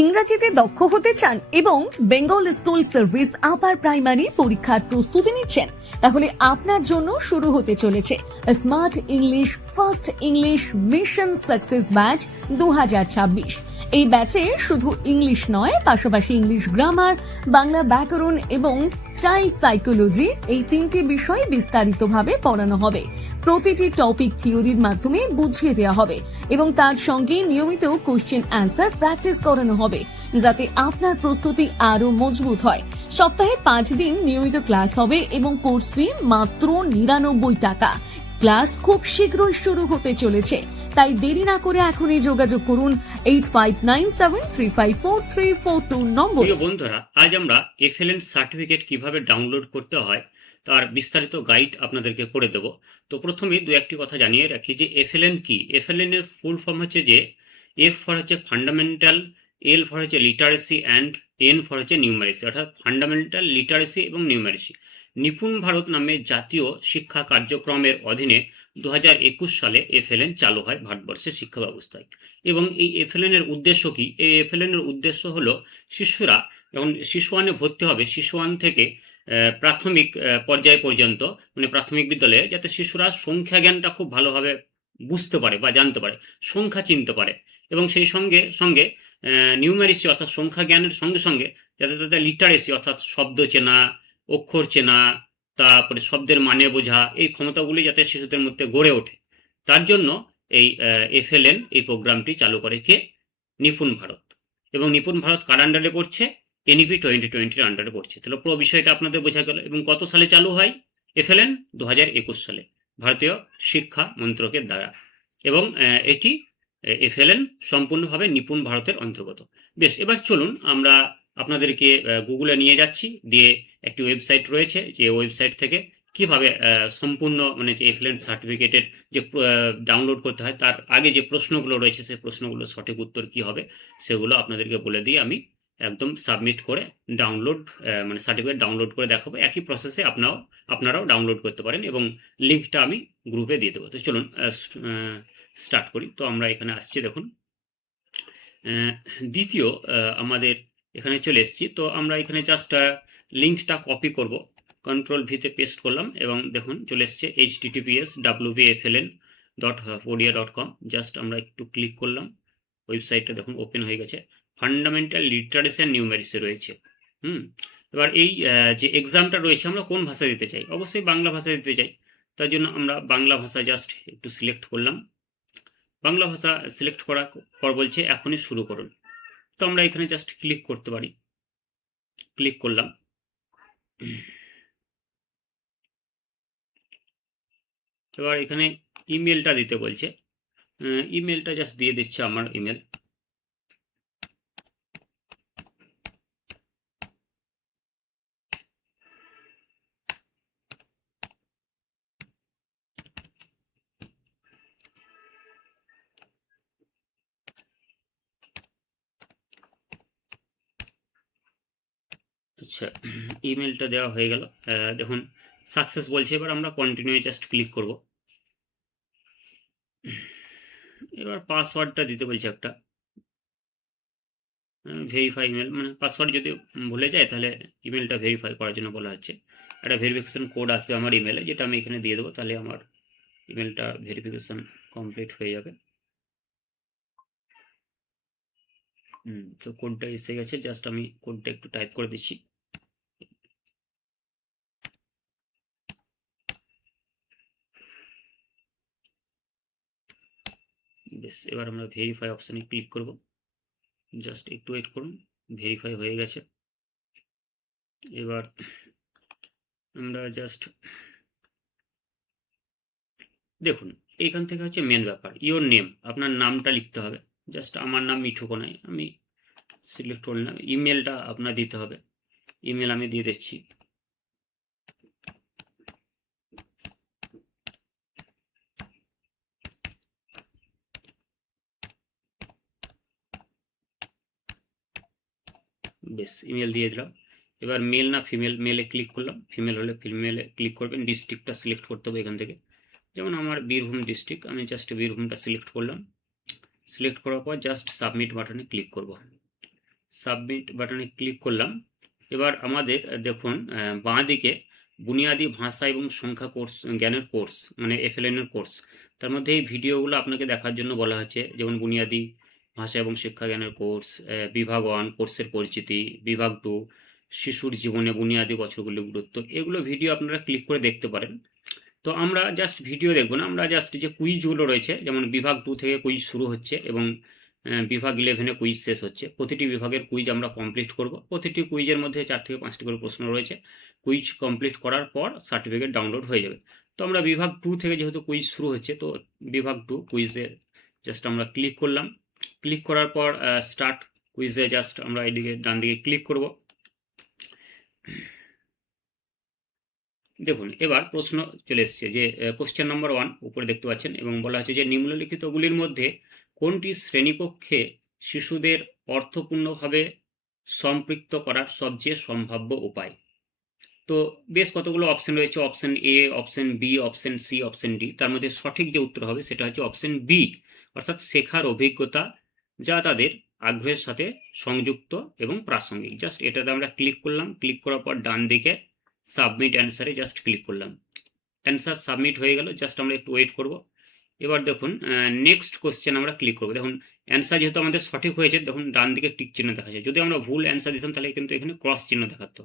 ইংরেজিতে দক্ষ হতে চান এবং Bengal school service upper primary পরীক্ষার প্রস্তুতি নিচ্ছেন, তাহলে আপনার জন্য শুরু হতে চলেছে smart English first English mission success batch 2026। এই ব্যাচে শুধু ইংলিশ নয়, পাশাপাশি ইংলিশ গ্রামার, বাংলা ব্যাকরণ এবং চাইল্ড সাইকোলজি এই তিনটি বিষয় বিস্তারিতভাবে পড়ানো হবে। প্রতিটি টপিক থিওরির মাধ্যমে বুঝিয়ে দেওয়া হবে এবং তার সঙ্গে নিয়মিত কোশ্চেন অ্যান্সার প্র্যাকটিস করানো হবে, যাতে আপনার প্রস্তুতি আরো মজবুত হয়। সপ্তাহে 5 দিন নিয়মিত ক্লাস হবে এবং কোর্স ফি মাত্র 99 টাকা। ক্লাস খুব শীঘ্রই শুরু হতে চলেছে, তাই দেরি না করে এখনই যোগাযোগ করুন 8597354342 নম্বরে। প্রিয় বন্ধুরা, আজ আমরা এফএলএন সার্টিফিকেট কিভাবে ডাউনলোড করতে হয় তার বিস্তারিত গাইড আপনাদেরকে করে দেব। তো প্রথমে দু একটি কথা জানিয়ে রাখি যে এফএলএন কি। এফএলএন এর ফুল ফর্ম হচ্ছে যে এফ ফর হচ্ছে ফান্ডামেন্টাল, এল ফর হচ্ছে লিটারেসি অ্যান্ড এন ফর হচ্ছে নিউমারেসি, অর্থাৎ ফান্ডামেন্টাল, লিটারেসি এবং নিউমারেসি। নিপুণ ভারত নামে জাতীয় শিক্ষা কার্যক্রমের অধীনে 2021 সালে এফএলএন চালু হয় ভারতবর্ষের শিক্ষা ব্যবস্থায়। এবং এই এফএলএন এর উদ্দেশ্য কি? এই এফএলএন এর উদ্দেশ্য হলো শিশুরা যখন শিশু ওয়ানে ভর্তি হবে, শিশু ওয়ান থেকে প্রাথমিক পর্যায় পর্যন্ত, মানে প্রাথমিক বিদ্যালয়ে, যাতে শিশুরা সংখ্যা জ্ঞানটা খুব ভালোভাবে বুঝতে পারে বা জানতে পারে, সংখ্যা চিনতে পারে, এবং সেই সঙ্গে সঙ্গে নিউমেরিসি অর্থাৎ সংখ্যা জ্ঞানের সঙ্গে সঙ্গে যাতে তাদের লিটারেসি অর্থাৎ শব্দ চেনা, অক্ষর চেনা, তারপরে শব্দের মানে বোঝা, এই ক্ষমতাগুলি যাতে শিশুদের মধ্যে গড়ে ওঠে, তার জন্য এই এফএলএন এই প্রোগ্রামটি চালু করে কে? নিপুণ ভারত। এবং নিপুণ ভারত কার আন্ডারে পড়ছে? এনইপি 2020 আন্ডারে পড়ছে। তাহলে পুরো বিষয়টা আপনাদের বোঝা গেল। এবং কত সালে চালু হয় এফএলএন? 2021 সালে ভারতীয় শিক্ষা মন্ত্রকের দ্বারা। এবং এটি এফএলএন সম্পূর্ণভাবে নিপুণ ভারতের অন্তর্গত। বেশ, এবার চলুন আমরা আপনাদেরকে গুগলে নিয়ে যাচ্ছি, দিয়ে একটি ওয়েবসাইট রয়েছে, যে ওয়েবসাইট থেকে কিভাবে সম্পূর্ণ মানে যে এফএলএন সার্টিফিকেটের যে ডাউনলোড করতে হয়, তার আগে যে প্রশ্নগুলো রয়েছে সেই প্রশ্নগুলোর সঠিক উত্তর কি হবে সেগুলো আপনাদেরকে বলে দিয়ে আমি একদম সাবমিট করে ডাউনলোড মানে সার্টিফিকেট ডাউনলোড করে দেখাবো। একই প্রসেসে আপনারাও ডাউনলোড করতে পারেন এবং লিঙ্কটা আমি গ্রুপে দিয়ে দেবো। তো চলুন স্টার্ট করি। তো আমরা এখানে আসছি, দেখুন দ্বিতীয় আমাদের এখানে চলে এসেছি। তো আমরা এখানে জাস্ট লিঙ্কটা কপি করব, কন্ট্রোল ভিতে পেস্ট করলাম এবং দেখুন চলে এসছে https://wpfln.odia.com। জাস্ট আমরা একটু ক্লিক করলাম, ওয়েবসাইটটা দেখুন ওপেন হয়ে গেছে। ফান্ডামেন্টাল লিটারেসি অ্যান্ড নিউমেরিসি রয়েছে। এবার এই যে এক্সামটা রয়েছে আমরা কোন ভাষা দিতে চাই? অবশ্যই বাংলা ভাষা দিতে চাই। তার জন্য আমরা বাংলা ভাষা জাস্ট একটু সিলেক্ট করলাম। বাংলা ভাষা সিলেক্ট করার পর বলছে এখনই শুরু করুন। তো আমরা এখানে জাস্ট ক্লিক করতে পারি, ক্লিক করলাম। এবার এখানে ইমেলটা দিতে বলছে, ইমেলটা জাস্ট দিয়ে দিচ্ছে আমার ইমেল। আচ্ছা, ইমেলটা দেওয়া হয়ে গেল। দেখুন সাকসেস বলছে। এবার আমরা কন্টিনিউ জাস্ট ক্লিক করব। এবার পাসওয়ার্ডটা দিতে বলছে একটা, ভেরিফাই ইমেল, মানে পাসওয়ার্ড যদি ভুলে যায় তাহলে ইমেলটা ভেরিফাই করার জন্য বলা হচ্ছে। একটা ভেরিফিকেশন কোড আসবে আমার ইমেলে, যেটা আমি এখানে দিয়ে দেবো, তাহলে আমার ইমেলটা ভেরিফিকেশন কমপ্লিট হয়ে যাবে। তো কোডটা এসে গেছে, জাস্ট আমি কোডটা একটু টাইপ করে দিচ্ছি। বেশ, এবার আমরা ভেরিফাই অপশানে ক্লিক করব। জাস্ট একটু ওয়েট করুন, ভেরিফাই হয়ে গেছে। এবার আমরা জাস্ট দেখুন এইখান থেকে হচ্ছে মেন ব্যাপার, ইওর নেম, আপনার নামটা লিখতে হবে। জাস্ট আমার নাম মিঠু কোনাই, আমি সিলেক্ট করলাম। ইমেলটা আপনার দিতে হবে, ইমেল আমি দিয়ে দিচ্ছি। বেশ, ইমেল দিয়ে দিলাম। এবার মেল না ফিমেল, মেলে ক্লিক করলাম, ফিমেল হলে ফিমেলে ক্লিক করবেন। ডিস্ট্রিক্টটা সিলেক্ট করতে হবে এখান থেকে, যেমন আমার বীরভূম ডিস্ট্রিক্ট, আমি জাস্ট বীরভূমটা সিলেক্ট করলাম। সিলেক্ট করার পর জাস্ট সাবমিট বাটনে ক্লিক করব। সাবমিট বাটনে ক্লিক করলাম। এবার আমাদের দেখুন বাঁ দিকে বুনিয়াদি ভাষা এবং সংখ্যা কোর্স জ্ঞানের কোর্স মানে এফএলএন এর কোর্স, তার মধ্যে এই ভিডিওগুলো আপনাকে দেখার জন্য বলা হচ্ছে, যেমন বুনিয়াদি ভাষা এবং শিক্ষা জ্ঞানের কোর্স, বিভাগ 1 কোর্সের পরিচিতি, বিভাগ 2 শিশুর জীবনে বুনিয়াদি বছরগুলির গুরুত্ব, এগুলো ভিডিও আপনারা ক্লিক করে দেখতে পারেন। তো আমরা জাস্ট ভিডিও দেখব না, আমরা জাস্ট যে কুইজগুলো রয়েছে, যেমন বিভাগ 2 থেকে কুইজ শুরু হচ্ছে এবং বিভাগ 11-এ কুইজ শেষ হচ্ছে। প্রতিটি বিভাগের কুইজ আমরা কমপ্লিট করব। প্রতিটি কুইজের মধ্যে 4 থেকে 5টি করে প্রশ্ন রয়েছে। কুইজ কমপ্লিট করার পর সার্টিফিকেট ডাউনলোড হয়ে যাবে। তো আমরা বিভাগ 2 থেকে যেহেতু কুইজ শুরু হচ্ছে, তো বিভাগ 2 কুইজে জাস্ট আমরা ক্লিক করলাম। ক্লিক করার পর স্টার্ট কুইজে জাস্ট আমরা এদিকে ডান দিকে ক্লিক করব। দেখুন এবার প্রশ্ন চলে এসছে যে কোশ্চেন নম্বর 1 উপরে দেখতে পাচ্ছেন, এবং বলা হচ্ছে যে নিম্নলিখিতগুলির মধ্যে কোনটি শ্রেণীকক্ষে শিশুদের অর্থপূর্ণভাবে সম্পৃক্ত করার সবচেয়ে সম্ভাব্য উপায়। তো বেশ কতগুলো অপশন রয়েছে, option A, option B, option C, option D. তার মধ্যে সঠিক যে উত্তর হবে সেটা হচ্ছে অপশন বি, অর্থাৎ শেখার অভিজ্ঞতা যা তাদের আগ্রহের সাথে সংযুক্ত এবং প্রাসঙ্গিক। জাস্ট এটাতে আমরা ক্লিক করলাম। ক্লিক করার পর ডান দিকে সাবমিট অ্যান্সারে জাস্ট ক্লিক করলাম। অ্যান্সার সাবমিট হয়ে গেল। জাস্ট আমরা একটু ওয়েট করব। এবার দেখুন নেক্সট কোশ্চেন আমরা ক্লিক করব। দেখুন অ্যান্সার যেহেতু আমাদের সঠিক হয়েছে, দেখুন ডান দিকে টিক চিহ্ন দেখা যায়। যদি আমরা ভুল অ্যান্সার দিতাম তাহলে কিন্তু এখানে ক্রস চিহ্ন দেখাতো।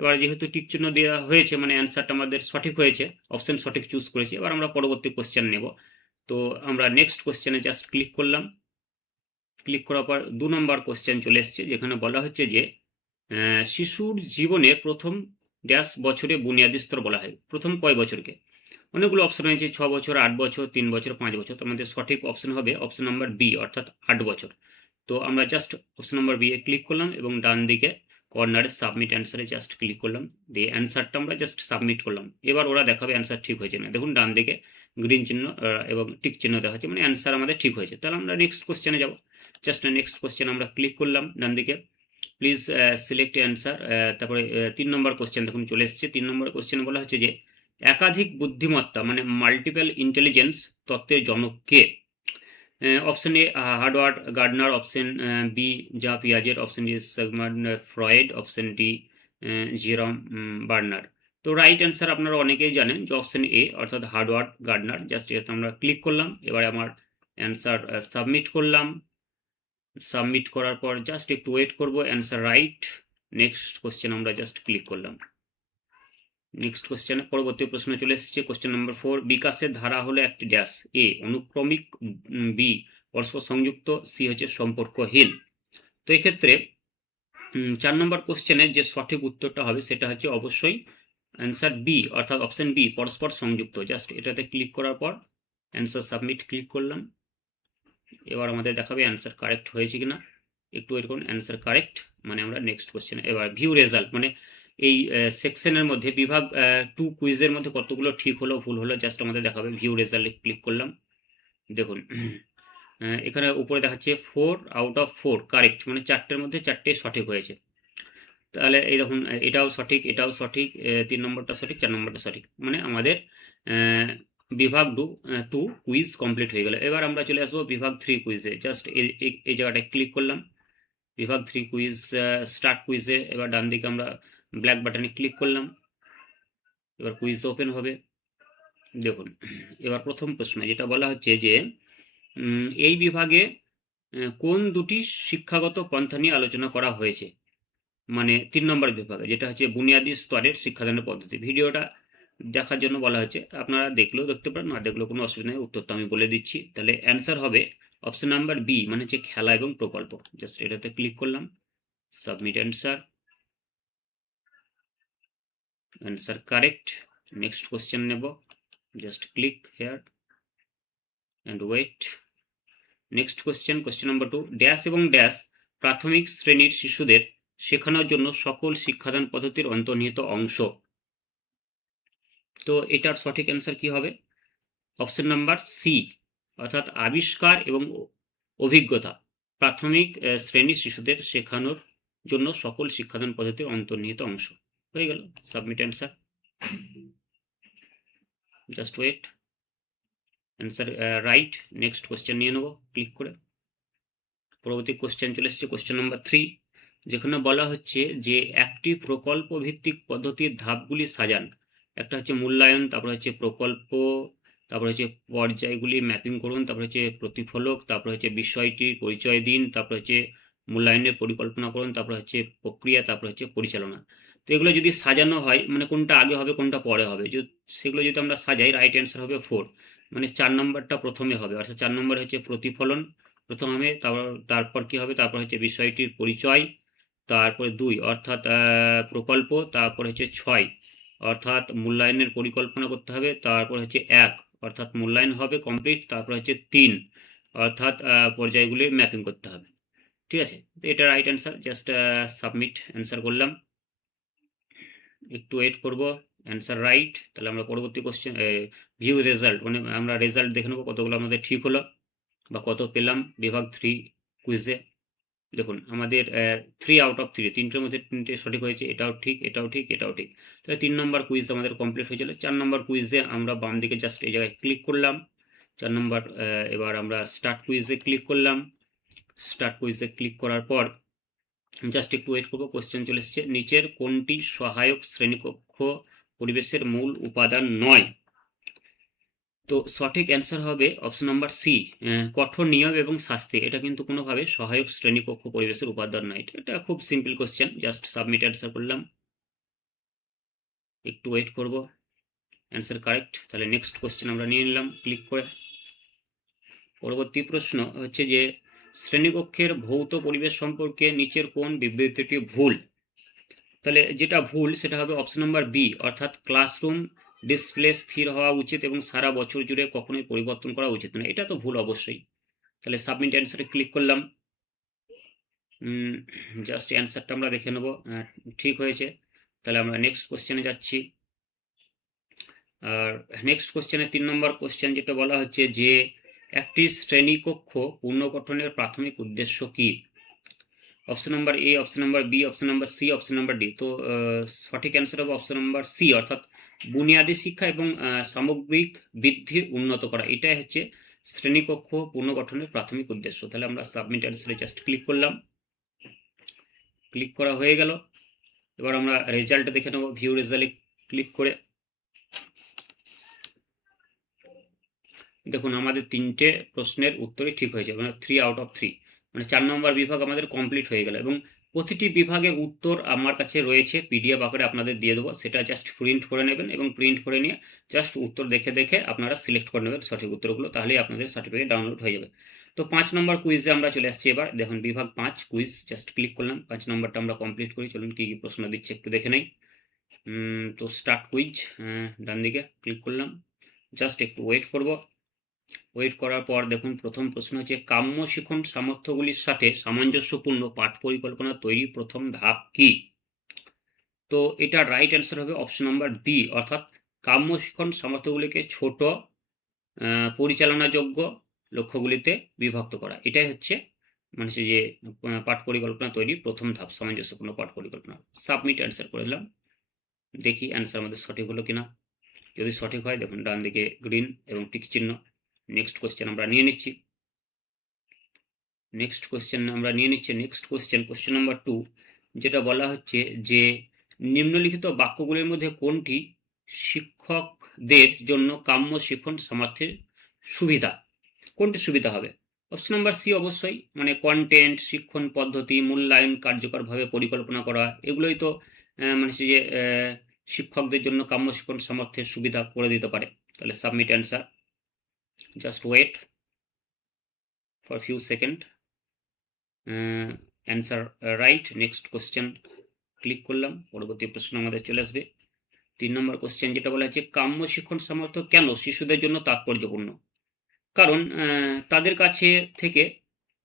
এবার যেহেতু টিক চিহ্ন দেওয়া হয়েছে মানে অ্যান্সারটা আমাদের সঠিক হয়েছে, অপশন সঠিক চুজ করেছি। এবার আমরা পরবর্তী কোশ্চেন নেব। তো আমরা নেক্সট কোশ্চেনে জাস্ট ক্লিক করলাম। ক্লিক করার পর 2 নম্বর কোশ্চেন চলে এসছে, যেখানে বলা হচ্ছে যে শিশুর জীবনে প্রথম ড্যাশ বছরে বুনিয়াদি স্তর বলা হয়। প্রথম কয় বছরকে? অনেকগুলো অপশন রয়েছে, 6 বছর, 8 বছর, 3 বছর, 5 বছর। তার মধ্যে সঠিক অপশন হবে অপশন নাম্বার বি, অর্থাৎ 8 বছর। তো আমরা just option number B A click করলাম এবং ডান দিকে কর্নারে সাবমিট অ্যান্সারে জাস্ট ক্লিক করলাম, দিয়ে অ্যান্সারটা আমরা জাস্ট সাবমিট করলাম। এবার ওরা দেখাবে অ্যান্সার ঠিক হয়েছে না। দেখুন ডান দিকে গ্রিন চিহ্ন এবং টিক চিহ্ন দেখাচ্ছে, মানে অ্যান্সার আমাদের ঠিক হয়েছে। তাহলে আমরা নেক্সট কোশ্চেনে যাব। জাস্ট নেক্সট কোশ্চেন আমরা ক্লিক করলাম ডান দিকে, প্লিজ সিলেক্ট অ্যান্সার। তারপরে 3 নম্বর কোশ্চেন দেখুন চলে এসেছে। 3 নম্বর কোশ্চেন বলা হচ্ছে যে একাধিক বুদ্ধিমত্তা মানে মাল্টিপল ইন্টেলিজেন্স তত্ত্বের জনক কে? Option A Howard Gardner, option B যা Piaget, option D Sigmund Freud, option D Jerome Bruner. তো রাইট অ্যান্সার আপনারা অনেকেই জানেন যে অপশন এ, অর্থাৎ হার্ডওয়ার্ড গার্ডনার। জাস্ট এতে আমরা ক্লিক করলাম। এবারে আমার অ্যান্সার সাবমিট করলাম। সাবমিট করার পর জাস্ট একটু ওয়েট করব, অ্যান্সার রাইট। নেক্সট কোশ্চেন আমরা জাস্ট ক্লিক করলাম। নেক্সট কোশ্চেন পরবর্তী প্রশ্ন চলে এসেছে। কোশ্চেন নম্বর 4, বিকাশের ধারা হলো একটি ড্যাশ। এ অনুক্রমিক, বি পরস্পর সংযুক্ত, সি হচ্ছে সম্পর্কহীন। তো এক্ষেত্রে 4 নম্বর কোশ্চেনের যে সঠিক উত্তরটা হবে সেটা হচ্ছে অবশ্যই অ্যান্সার বি, অর্থাৎ অপশন বি পরস্পর সংযুক্ত। জাস্ট এটাতে ক্লিক করার পর অ্যান্সার সাবমিট ক্লিক করলাম। এবার আমাদের দেখাবে অ্যান্সার কারেক্ট হয়েছে কিনা। একটু ওয়েট করুন। অ্যান্সার কারেক্ট, মানে আমরা নেক্সট কোশ্চেন। এবার ভিউ রেজাল্ট, মানে এই সেকশনের মধ্যে বিভাগ 2 কুইজের মধ্যে কতগুলো ঠিক হলো ভুল হলো জাস্ট আমাদের দেখাবে। ভিউ রেজাল্টে ক্লিক করলাম। দেখুন এখানে উপরে দেখাচ্ছে 4 আউট অফ 4 কারেক্ট, মানে 4টের মধ্যে 4টেই সঠিক হয়েছে। তাহলে এই দেখুন এটাও সঠিক, এটাও সঠিক, 3 নম্বরটা সঠিক, 4 নম্বরটা সঠিক, মানে আমাদের বিভাগ 2 কুইজ কমপ্লিট হয়ে গেল। এবার আমরা চলে আসবো বিভাগ 3 কুইজে। জাস্ট এই জায়গাটায় ক্লিক করলাম। বিভাগ 3 কুইজ স্টার্ট কুইজে এবার ডান দিকে আমরা ব্ল্যাক বাটনে ক্লিক করলাম। এবার কুইজ ওপেন হবে। দেখুন এবার প্রথম প্রশ্ন যেটা বলা হচ্ছে যে এই বিভাগে কোন দুটি শিক্ষাগত পন্থা নিয়ে আলোচনা করা হয়েছে, মানে 3 নম্বর বিভাগে, যেটা হচ্ছে বুনিয়াদী স্তরের শিক্ষাদানের পদ্ধতি। ভিডিওটা দেখার জন্য বলা হয়েছে, আপনারা দেখলেও দেখতে পারেন, না দেখলেও কোনো অসুবিধা নেই। উত্তরটা আমি বলে দিচ্ছি। তাহলে অ্যান্সার হবে অপশন নাম্বার বি, মানে হচ্ছে খেলা এবং প্রকল্প। জাস্ট এটাতে ক্লিক করলাম, submit answer. Answer correct. Next question নেব। Just click here and wait. Next question, question number 2, dash এবং ড্যাশ প্রাথমিক শ্রেণীর শিশুদের শেখানোর জন্য সকল শিক্ষাদান পদ্ধতির অন্তর্নিহিত অংশ। তো এটার সঠিক অ্যান্সার কি হবে? অপশন নাম্বার সি, অর্থাৎ আবিষ্কার এবং অভিজ্ঞতা প্রাথমিক শ্রেণীর শিশুদের শেখানোর জন্য সকল শিক্ষাদান পদ্ধতির অন্তর্নিহিত অংশ। হয়ে গেল, submit answer. Just wait, answer right. Next question নিয়ে নেব ক্লিক করে। পরবর্তী কোশ্চেন চলে এসেছে কোশ্চেন নাম্বার 3, যেখানে বলা হচ্ছে যে একটি প্রকল্প ভিত্তিক পদ্ধতির ধাপগুলি সাজান। একটা হচ্ছে মূল্যায়ন, তারপর হচ্ছে প্রকল্প, তারপর হচ্ছে পর্যায়গুলি ম্যাপিং করুন, তারপর হচ্ছে প্রতিফলক, তারপর হচ্ছে বিষয়টির পরিচয় দিন, তারপর হচ্ছে মূল্যায়নের পরিকল্পনা করুন, তারপর হচ্ছে প্রক্রিয়া, তারপর হচ্ছে পরিচালনা। তো এগুলো যদি সাজানো হয় মানে কোনটা আগে হবে কোনটা পরে হবে, সেগুলো যদি আমরা সাজাই রাইট অ্যান্সার হবে 4। মানে 4 নম্বরটা প্রথমে হবে, অর্থাৎ 4 নম্বর হচ্ছে প্রতিফলন প্রথম হবে, তারপর কি হবে, তারপর হচ্ছে বিষয়টির পরিচয়, তারপরে 2 অর্থাৎ প্রকল্প, তারপর হচ্ছে 6 অর্থাৎ মূল্যায়নের পরিকল্পনা করতে হবে, তারপর হচ্ছে 1 অর্থাৎ মূল্যায়ন হবে কমপ্লিট, তারপর হচ্ছে 3 অর্থাৎ পর্যায়গুলি ম্যাপিং করতে হবে। ঠিক আছে? তো এটা right answer, just submit answer করলাম। একটু ওয়েট করব, অ্যান্সার রাইট। তাহলে আমরা পরবর্তী কোশ্চেন ভিউ রেজাল্ট, মানে আমরা রেজাল্ট দেখে নেবো কতগুলো আমাদের ঠিক হলো বা কত পেলাম বিভাগ 3 কুইজে। দেখুন আমাদের 3 আউট অফ 3, 3টের মধ্যে 3টে সঠিক হয়েছে, এটাও ঠিক, এটাও ঠিক, এটাও ঠিক। তাহলে 3 নম্বর কুইজ আমাদের কমপ্লিট হয়ে গেল। 4 নম্বর কুইজে আমরা বাম দিকে জাস্ট এই জায়গায় ক্লিক করলাম। 4 নম্বর এবার আমরা স্টার্ট কুইজে ক্লিক করলাম। স্টার্ট কুইজে ক্লিক করার পর জাস্ট একটু ওয়েট করবো, কোশ্চেন চলে এসেছে। নিচের কোনটি সহায়ক শ্রেণীকক্ষ পরিবেশের মূল উপাদান নয়? তো সঠিক অ্যান্সার হবে অপশন নাম্বার সি, কঠোর নিয়ম এবং শাস্তি। এটা কিন্তু কোনোভাবে সহায়ক শ্রেণীকক্ষ পরিবেশের উপাদান নয়। এটা খুব simple question, just submit answer করলাম। একটু ওয়েট করব, অ্যান্সার কারেক্ট। তাহলে নেক্সট কোশ্চেন আমরা নিয়ে নিলাম ক্লিক করে। পরবর্তী প্রশ্ন হচ্ছে যে শ্রেণীকক্ষের ভৌত পরিবেশ সম্পর্কে নিচের কোন বিবৃতিটি ভুল? তাহলে যেটা ভুল সেটা হবে অপশন নাম্বার বি, অর্থাৎ ক্লাসরুম ডিসপ্লে স্থির হওয়া উচিত এবং সারা বছর জুড়ে কখনোই পরিবর্তন করা উচিত না। এটা তো ভুল অবশ্যই। তাহলে সাবমিট অ্যান্সারে ক্লিক করলাম। জাস্ট অ্যান্সারটা আমরা দেখে নেব, ঠিক হয়েছে। তাহলে আমরা নেক্সট কোশ্চেনে যাচ্ছি। আর নেক্সট কোশ্চেনে 3 নম্বর কোশ্চেন যেটা বলা হচ্ছে যে একটি শ্রেণীকক্ষ পুনর্গঠনের প্রাথমিক উদ্দেশ্য কি? Option number A, option number B, option number C, option number D. তো সঠিক অ্যান্সার হবে অপশন নাম্বার সি, অর্থাৎ বুনিয়াদী শিক্ষা এবং সামগ্রিক বৃদ্ধি উন্নত করা। এটাই হচ্ছে শ্রেণীকক্ষ পুনর্গঠনের প্রাথমিক উদ্দেশ্য। তাহলে আমরা সাবমিট অ্যান্সারে জাস্ট ক্লিক করলাম। ক্লিক করা হয়ে গেল। এবার আমরা রেজাল্ট দেখে নেব ভিউ রেজাল্টে ক্লিক করে। দেখুন আমাদের 3টে প্রশ্নের উত্তরই ঠিক হয়েছে, মানে 3 আউট অফ 3, মানে 4 নম্বর বিভাগ আমাদের কমপ্লিট হয়ে গেল। এবং প্রতিটি বিভাগের উত্তর আমার কাছে রয়েছে, পিডিএফ আকারে আপনাদের দিয়ে দেবো, সেটা জাস্ট প্রিন্ট করে নেবেন এবং প্রিন্ট করে নিয়ে জাস্ট উত্তর দেখে দেখে আপনারা সিলেক্ট করে নেবেন সঠিক উত্তরগুলো, তাহলেই আপনাদের সার্টিফিকেট ডাউনলোড হয়ে যাবে। তো 5 নম্বর কুইজে আমরা চলে আসছি এবার। দেখুন বিভাগ 5 কুইজ, জাস্ট ক্লিক করলাম। 5 নম্বরটা আমরা কমপ্লিট করি, চলুন কী কী প্রশ্ন দিচ্ছে একটু দেখে নেই। তো স্টার্ট কুইজ, ডান দিকে ক্লিক করলাম, জাস্ট একটু ওয়েট করব। ওয়েট করার পর দেখুন প্রথম প্রশ্ন হচ্ছে কাম্য শিখন সামর্থ্যগুলির সাথে সামঞ্জস্যপূর্ণ পাঠ পরিকল্পনা তৈরির প্রথম ধাপ কি? তো এটা রাইট অ্যান্সার হবে অপশন নাম্বার বি, অর্থাৎ কাম্য শিখন সামর্থ্যগুলিকে ছোট পরিচালনাযোগ্য লক্ষ্যগুলিতে বিভক্ত করা। এটাই হচ্ছে মানে সে যে পাঠ পরিকল্পনা তৈরির প্রথম ধাপ, সামঞ্জস্যপূর্ণ পাঠ পরিকল্পনা। সাবমিট অ্যান্সার করে দিলাম। দেখি অ্যান্সার আমাদের সঠিক হলো কিনা। যদি সঠিক হয় দেখুন ডান দিকে গ্রিন এবং টিক চিহ্ন। নেক্সট কোশ্চেন আমরা নিয়ে নিচ্ছি। নেক্সট কোশ্চেন নাম্বার 2, যেটা বলা হচ্ছে যে নিম্নলিখিত বাক্যগুলির মধ্যে কোনটি শিক্ষকদের জন্য কাম্য শিখন সামর্থ্যের সুবিধা? কোনটি সুবিধা হবে? অপশন নাম্বার সি অবশ্যই, মানে কন্টেন্ট, শিক্ষণ পদ্ধতি, মূল্যায়ন, কার্যকরভাবে পরিকল্পনা করা, এগুলোই তো মানে সে যে শিক্ষকদের জন্য কাম্য শিখন সামর্থ্যের সুবিধা করে দিতে পারে। তাহলে submit answer, just wait for few second. Answer right. Next question click করলাম, পরবর্তী প্রশ্ন আমাদের চলে আসবে। 3 নম্বর কোশ্চেন যেটা বলা হচ্ছে কাম্য শিক্ষণ সামর্থ্য কেন শিশুদের জন্য তাৎপর্যপূর্ণ? কারণ তাদের কাছে থেকে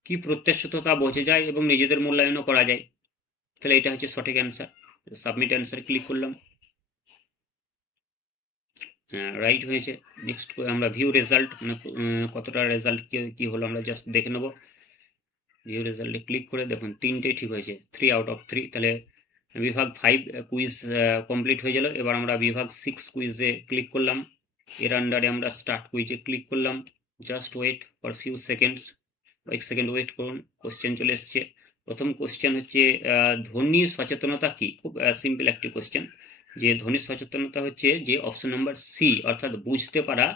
কি প্রত্যাশিত তা বোঝা যায় এবং নিজেদের মূল্যায়নও করা যায়। তাহলে এটা হচ্ছে সঠিক অ্যান্সার। সাবমিট অ্যান্সার ক্লিক করলাম, রাইট হয়েছে। নেক্সট আমরা ভিউ রেজাল্ট, মানে কতটা রেজাল্ট কি হলো আমরা জাস্ট দেখে নেব। ভিউ রেজাল্টে ক্লিক করে দেখুন 3টেই ঠিক হয়েছে, 3 আউট অফ 3। তাহলে বিভাগ 5 কুইজ কমপ্লিট হয়ে গেল। এবার আমরা বিভাগ 6 কুইজে ক্লিক করলাম। এর আন্ডারে আমরা স্টার্ট কুইজে ক্লিক করলাম। Just wait for few seconds, 1 second wait করুন, কোশ্চেন চলে এসছে। প্রথম কোশ্চেন হচ্ছে ধ্বনি সচেতনতা কি? খুব সিম্পল একটি কোশ্চেন, যে ধ্বনি সচেতনতা হচ্ছে যে অপশন নাম্বার সি, অর্থাৎ বুঝতে পারা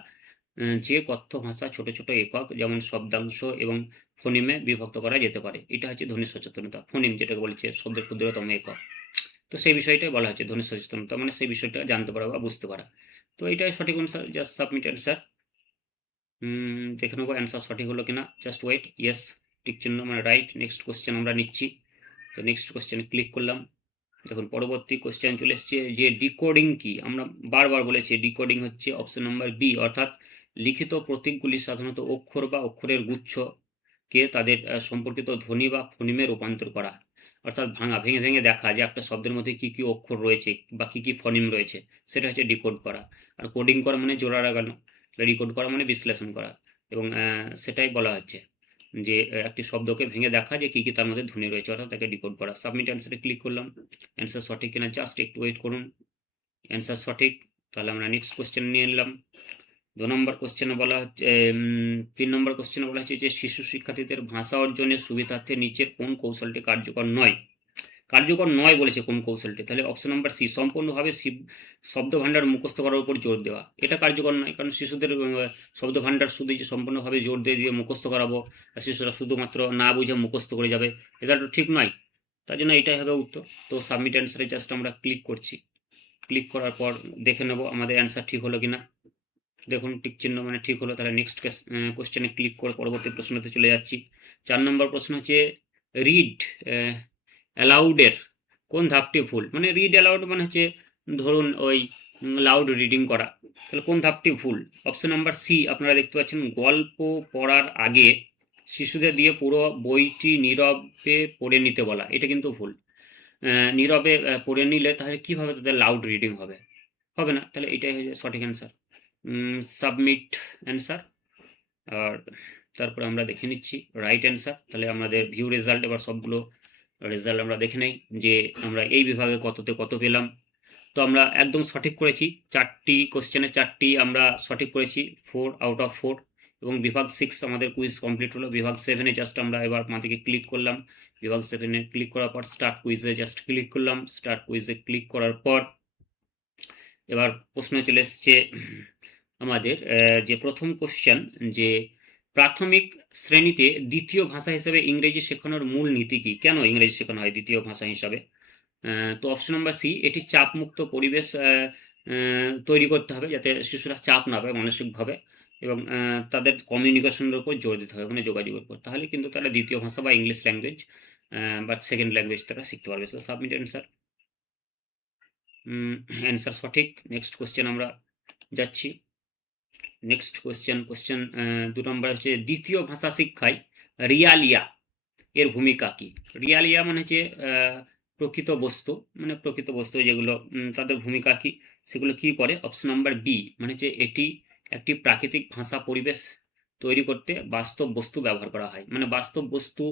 যে কথ্য ভাষা ছোট ছোট একক যেমন শব্দাংশ এবং ফোনিমে বিভক্ত করা যেতে পারে, এটা হচ্ছে ধ্বনি সচেতনতা। ফোনিম যেটাকে বলছে শব্দের ক্ষুদ্রতম একক, তো সেই বিষয়টাই বলা হচ্ছে ধ্বনি সচেতনতা, মানে সেই বিষয়টা জানতে পারা বা বুঝতে পারা। তো এটাই সঠিক অ্যান্সার, জাস্ট সাবমিট অ্যান্সার। দেখে নেবো অ্যান্সার সঠিক হলো কিনা, জাস্ট ওয়েট। ইয়েস, টিক চিহ্ন মানে রাইট। নেক্সট কোশ্চেন আমরা নিচ্ছি। তো নেক্সট কোশ্চেনে ক্লিক করলাম। দেখুন পরবর্তী কোশ্চেন চলে এসছে যে ডিকোডিং কি। আমরা বারবার বলেছি ডিকোডিং হচ্ছে অপশন নাম্বার বি, অর্থাৎ লিখিত প্রতীকগুলি সাধারণত অক্ষর বা অক্ষরের গুচ্ছকে তাদের সম্পর্কিত ধ্বনি বা ফোনিমে রূপান্তর করা, অর্থাৎ ভেঙে ভেঙে দেখা যে একটা শব্দের মধ্যে কি কি অক্ষর রয়েছে বা কি কি ফনিম রয়েছে, সেটা হচ্ছে ডিকোড করা। আর কোডিং করা মানে জোড়া লাগানো, ডিকোড করা মানে বিশ্লেষণ করা, এবং সেটাই বলা হচ্ছে যে একটি শব্দকে ভেঙে দেখা যে কি কি তার মধ্যে ধ্বনি রয়েছে, অর্থাৎ তাকে ডিকোড করা। সাবমিট অ্যান্সারে ক্লিক করলাম। অ্যান্সার সঠিক কিনা জাস্ট একটু ওয়েট করুন। অ্যান্সার সঠিক, তাহলে আমরা নেক্সট কোশ্চেন নিয়ে নিলাম। ২ নম্বর কোশ্চেনে বলা হচ্ছে ৩ নম্বর কোশ্চেনে বলা হচ্ছে যে শিশু শিক্ষার্থীদের ভাষা অর্জনের সুবিধার্থে নিচের কোন কৌশলটি কার্যকর নয়? কার্যকর নয় বলেছে কোন কৌশলটি, তাহলে অপশন নাম্বার সি, সম্পূর্ণভাবে শব্দভাণ্ডার মুখস্থ করার উপর জোর দেওয়া। এটা কার্যকর নয়, কারণ শিশুদের শব্দভাণ্ডার শুধু যে সম্পূর্ণভাবে জোর দিয়ে মুখস্থ করাবো আর শিশুরা শুধুমাত্র না বুঝে মুখস্থ করে যাবে, এটা তো ঠিক নয়। তার জন্য এটাই হবে উত্তর। তো সাবমিট অ্যান্সারে জাস্ট আমরা ক্লিক করছি। ক্লিক করার পর দেখে নেব আমাদের অ্যান্সার ঠিক হলো কিনা। দেখুন টিক চিহ্ন মানে ঠিক হলো, তাহলে নেক্সট কোশ্চেনে ক্লিক করে পরবর্তী প্রশ্নতে চলে যাচ্ছি। ৪ নম্বর প্রশ্ন হচ্ছে রিড অ্যালাউডের কোন ধাপটি ভুল? মানে রিড অ্যালাউড মানে হচ্ছে ধরুন ওই লাউড রিডিং করা, তাহলে কোন ধাপটি ভুল? অপশন নাম্বার সি আপনারা দেখতে পাচ্ছেন, গল্প পড়ার আগে শিশুদের দিয়ে পুরো বইটি নীরবে পড়ে নিতে বলা, এটা কিন্তু ভুল। নীরবে পড়ে নিলে তাহলে কীভাবে তাদের লাউড রিডিং হবে? হবে না, তাহলে এটাই হচ্ছে সঠিক অ্যান্সার। Submit answer. আর তারপরে আমরা দেখে নিচ্ছি রাইট অ্যান্সার। তাহলে আমাদের ভিউ রেজাল্ট, এবার সবগুলো রেজাল্ট আমরা দেখে নেই যে আমরা এই বিভাগে কততে কত পেলাম। তো আমরা একদম সঠিক করেছি, 4টি কোশ্চেনে 4টি আমরা সঠিক করেছি, 4 আউট অফ 4। এবং বিভাগ 6 আমাদের কুইজ কমপ্লিট হলো। বিভাগ 7-এ জাস্ট আমরা এবার মাটিকে ক্লিক করলাম। বিভাগ 7-এ ক্লিক করার পর স্টার্ট কুইজে জাস্ট ক্লিক করলাম। স্টার্ট কুইজে ক্লিক করার পর এবার প্রশ্ন চলে এসছে আমাদের যে প্রথম কোশ্চেন, যে প্রাথমিক শ্রেণীতে দ্বিতীয় ভাষা হিসেবে ইংরেজি শেখানোর মূল নীতি কি? কেন ইংরেজি শেখানো হয় দ্বিতীয় ভাষা হিসাবে? তো অপশন নাম্বার সি, এটি চাপমুক্ত পরিবেশ তৈরি করতে হবে যাতে শিশুরা চাপ না পায় মানসিকভাবে, এবং তাদের কমিউনিকেশনের উপর জোর দিতে হবে, মানে যোগাযোগের উপর, তাহলে কিন্তু তারা দ্বিতীয় ভাষা বা ইংলিশ ল্যাঙ্গুয়েজ বা সেকেন্ড ল্যাঙ্গুয়েজ তারা শিখতে পারবে। So submit answer. অ্যান্সার সঠিক। নেক্সট কোশ্চেন আমরা যাচ্ছি। নেক্সট কোশ্চেন ২ নম্বর হচ্ছে দ্বিতীয় ভাষা শিক্ষায় রিয়ালিয়া এর ভূমিকা কি? রিয়ালিয়া মানে হচ্ছে প্রকৃত বস্তু, মানে প্রকৃত বস্তু যেগুলো তাদের ভূমিকা কি, সেগুলো কি করে? অপশন নাম্বার বি মানে হচ্ছে এটি একটি প্রাকৃতিক ভাষা পরিবেশ তৈরি করতে বাস্তব বস্তু ব্যবহার করা হয়, মানে বাস্তব বস্তু